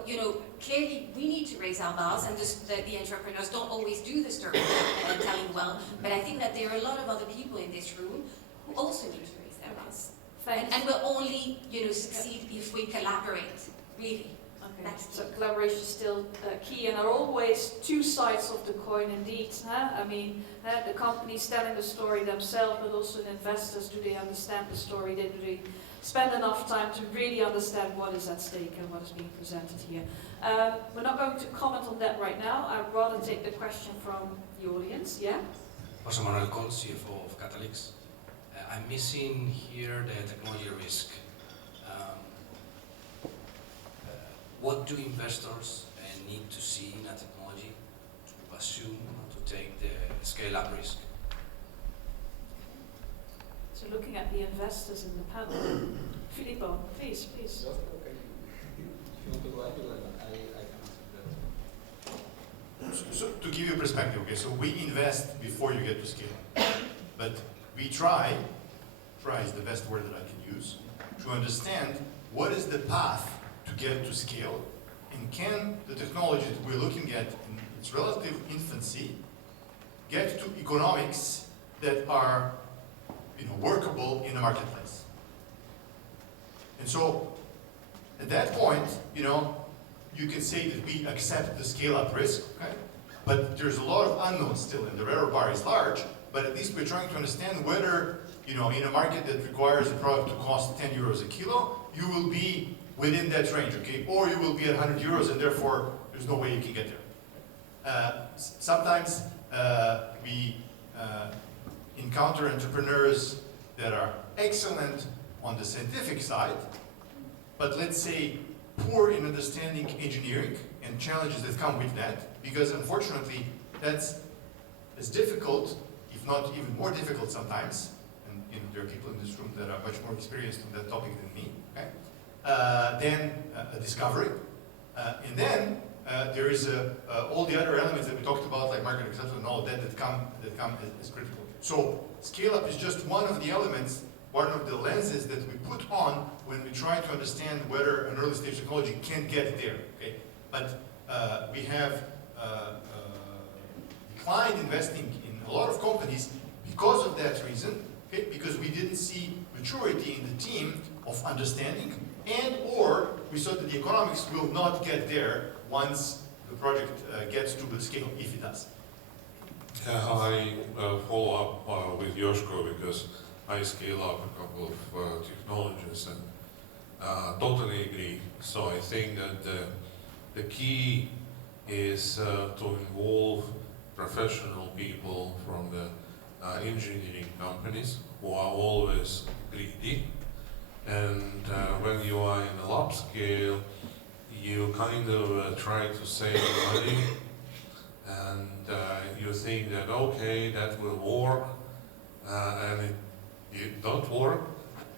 clearly we need to raise our bars, and the entrepreneurs don't always do the storytelling well, but I think that there are a lot of other people in this room who also need to raise their bars. And we'll only, succeed if we collaborate, really. Okay. So collaboration is still key, and there are always two sides of the coin indeed. I mean, the companies telling the story themselves, but also the investors, do they understand the story? Do they spend enough time to really understand what is at stake and what is being presented here? We're not going to comment on that right now. I'd rather take the question from the audience. Yeah? José Manuel Col, CFO of Catalyx. I'm missing here the technology risk. What do investors need to see in a technology to assume or to take the scale-up risk? So looking at the investors in the panel, Filippo, please. Joško, okay. If you want to go ahead, I can answer that. So to give you perspective, okay, so we invest before you get to scale. But we try is the best word that I can use, to understand what is the path to get to scale, and can the technology that we're looking at in its relative infancy get to economics that are workable in the marketplace. And so at that point, you can say that we accept the scale-up risk, okay? But there's a lot of unknowns still, and the error bar is large, but at least we're trying to understand whether, in a market that requires a product to cost 10 euros a kilo, you will be within that range, okay? Or you will be at 100 euros and therefore there's no way you can get there. Sometimes we encounter entrepreneurs that are excellent on the scientific side, but let's say poor in understanding engineering and challenges that come with that, because unfortunately that's as difficult, if not even more difficult sometimes, and there are people in this room that are much more experienced on that topic than me, okay? Then a discovery, and then there is all the other elements that we talked about, like market acceptance and all of that come as critical. So scale-up is just one of the elements, one of the lenses that we put on when we try to understand whether an early stage technology can get there. Okay, but we have declined investing in a lot of companies because of that reason. Okay, because we didn't see maturity in the team of understanding, and or we saw that the economics will not get there once the project gets to the scale, if it does. I follow up with Joško because I scale up a couple of technologies and totally agree. So I think that the key is to involve professional people from the engineering companies who are always greedy, and when you are in a lab scale, you kind of try to save money, and you think that okay, that will work, and it don't work,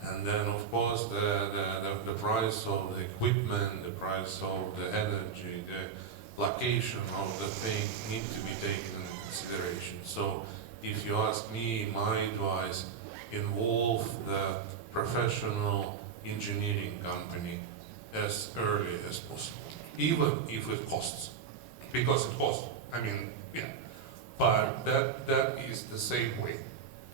and then of course the price of the equipment, the price of the energy, the location of the thing need to be taken into consideration. So if you ask me, my advice, involve the professional engineering company as early as possible, even if it costs, because it costs. I mean, yeah, but that is the same way.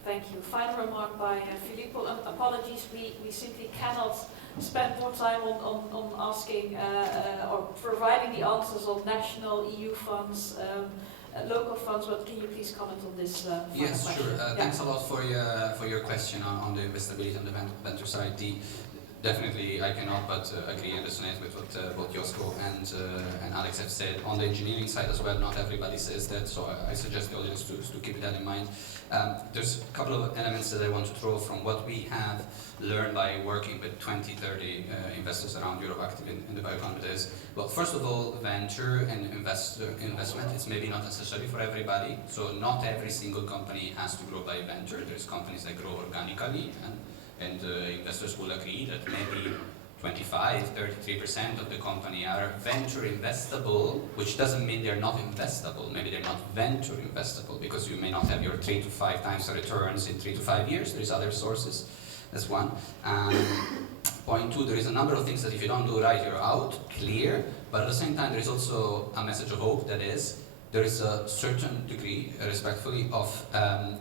Thank you. Final remark by Filippo. Apologies, we simply cannot spend more time on asking or providing the answers on national EU funds, local funds, but can you please comment on this Yes, question? sure. Thanks a lot for your question on the investability on the venture side. Definitely, I cannot but agree and resonate with what both Joško and Alex have said. On the engineering side as well, not everybody says that, so I suggest the audience to keep that in mind. There's a couple of elements that I want to throw from what we have learned by working with 20, 30 investors around Europe active in the bioeconomy. Well, first of all, venture and investment is maybe not necessary for everybody, so not every single company has to grow by venture. There's companies that grow organically, and investors will agree that maybe 25, 33% of the company are venture investable, which doesn't mean they're not investable. Maybe they're not venture investable because you may not have your 3 to 5 times the returns in 3 to 5 years. There's other sources. That's one. Point two, there is a number of things that if you don't do right, you're out, clear. But at the same time, there is also a message of hope, that is, there is a certain degree, respectfully, of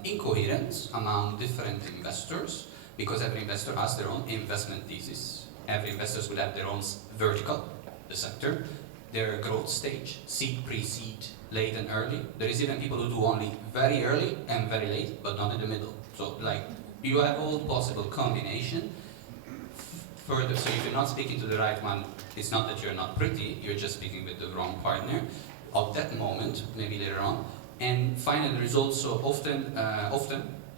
incoherence among different investors, because every investor has their own investment thesis. Every investor will have their own vertical, the sector, their growth stage, seed, pre-seed, late and early. There is even people who do only very early and very late, but not in the middle. So like, you have all possible combination. Further, so if you're not speaking to the right one, it's not that you're not pretty, you're just speaking with the wrong partner of that moment, maybe later on. And finally, there is also often,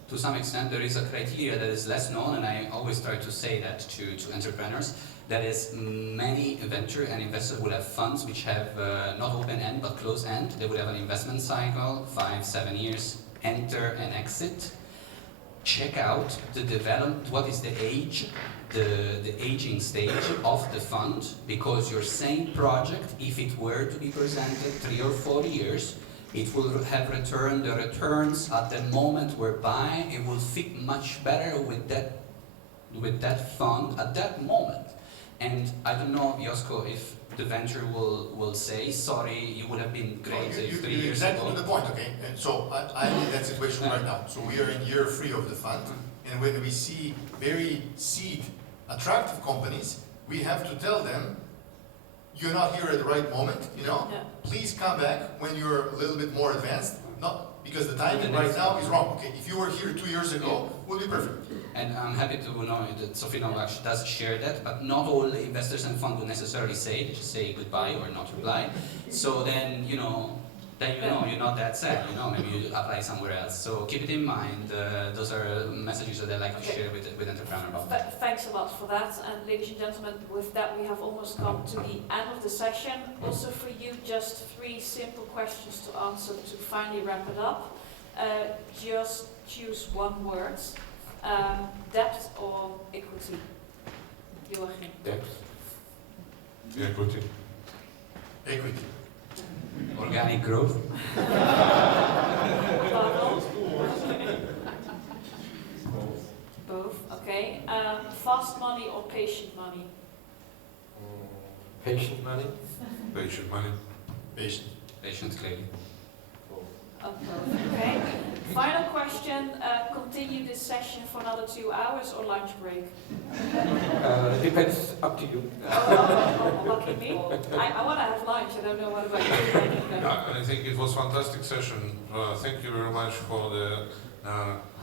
to some extent, there is a criteria that is less known, and I always try to say that to entrepreneurs. That is, many venture and investors will have funds which have not open end but close end. They will have an investment cycle, 5, 7 years, enter and exit. Check out the development, what is the age, the aging stage of the fund, because your same project, if it were to be presented 3 or 4 years, it will have returned the returns at the moment whereby it will fit much better with that fund at that moment. And I don't know, Joško, if the venture will say, sorry, you would have been great 3 years exactly ago. to the point, okay? And so I'm in that situation right now. So we are in year 3 of the fund, and when we see very seed attractive companies, we have to tell them, you're not here at the right moment, you know? Yeah. Please come back when you're a little bit more advanced. Not because the timing right now is wrong. Okay, if you were here 2 years ago, would be perfect. And I'm happy to know that Sofinnova actually does share that, but not all the investors and funds will necessarily say, they just say goodbye or not reply. So then, you know, you're not that sad, you know, maybe you apply somewhere else. So keep it in mind, those are messages that I like to share with entrepreneurs. Thanks a lot for that. And ladies and gentlemen, with that we have almost come to the end of the session. Also for you, just 3 simple questions to answer to finally wrap it up. Just choose one word. Debt or equity? Joachim. Debt. Equity. Equity. Organic growth. Pavel? Both, okay. Fast money or patient money? Patient money? Patient money. Patient. Patient, clearly. Okay. Final question, continue this session for another 2 hours or lunch break? Depends, up to you. Lucky me. I want to have lunch, I don't know what about you. Yeah, I think it was a fantastic session. Thank you very much for the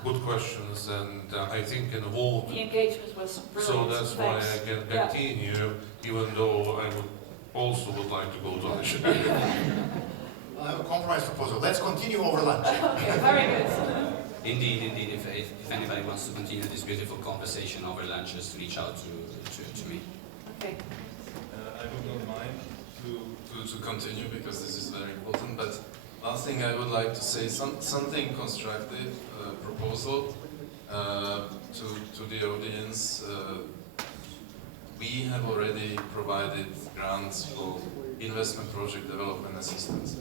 good questions, and I think involved. The engagement was brilliant. So that's why I can continue, even though I would like to go to lunch. I have a compromise proposal. Let's continue over lunch. Okay, very good. Indeed. If anybody wants to continue this beautiful conversation over lunch, just reach out to me. Okay. I would not mind to continue because this is very important. But last thing I would like to say, something constructive proposal to the audience. We have already provided grants for investment project development assistance.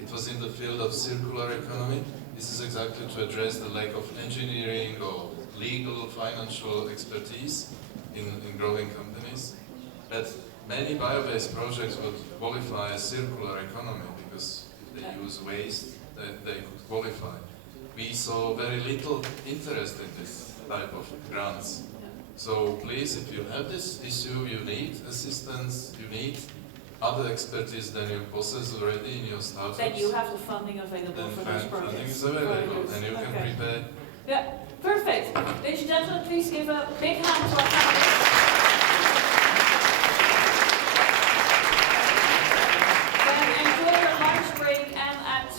It was in the field of circular economy. This is exactly to address the lack of engineering or legal, financial expertise. in growing companies, that many bio-based projects would qualify as circular economy because if they use waste, they could qualify. We saw very little interest in this type of grants. So please, if you have this issue, you need assistance, you need other expertise than you possess already in your startups. Then you have the funding available Then for those projects. funding is available, and you can prepare. Yeah, perfect. Ladies and gentlemen, please give a big hand to our panelists.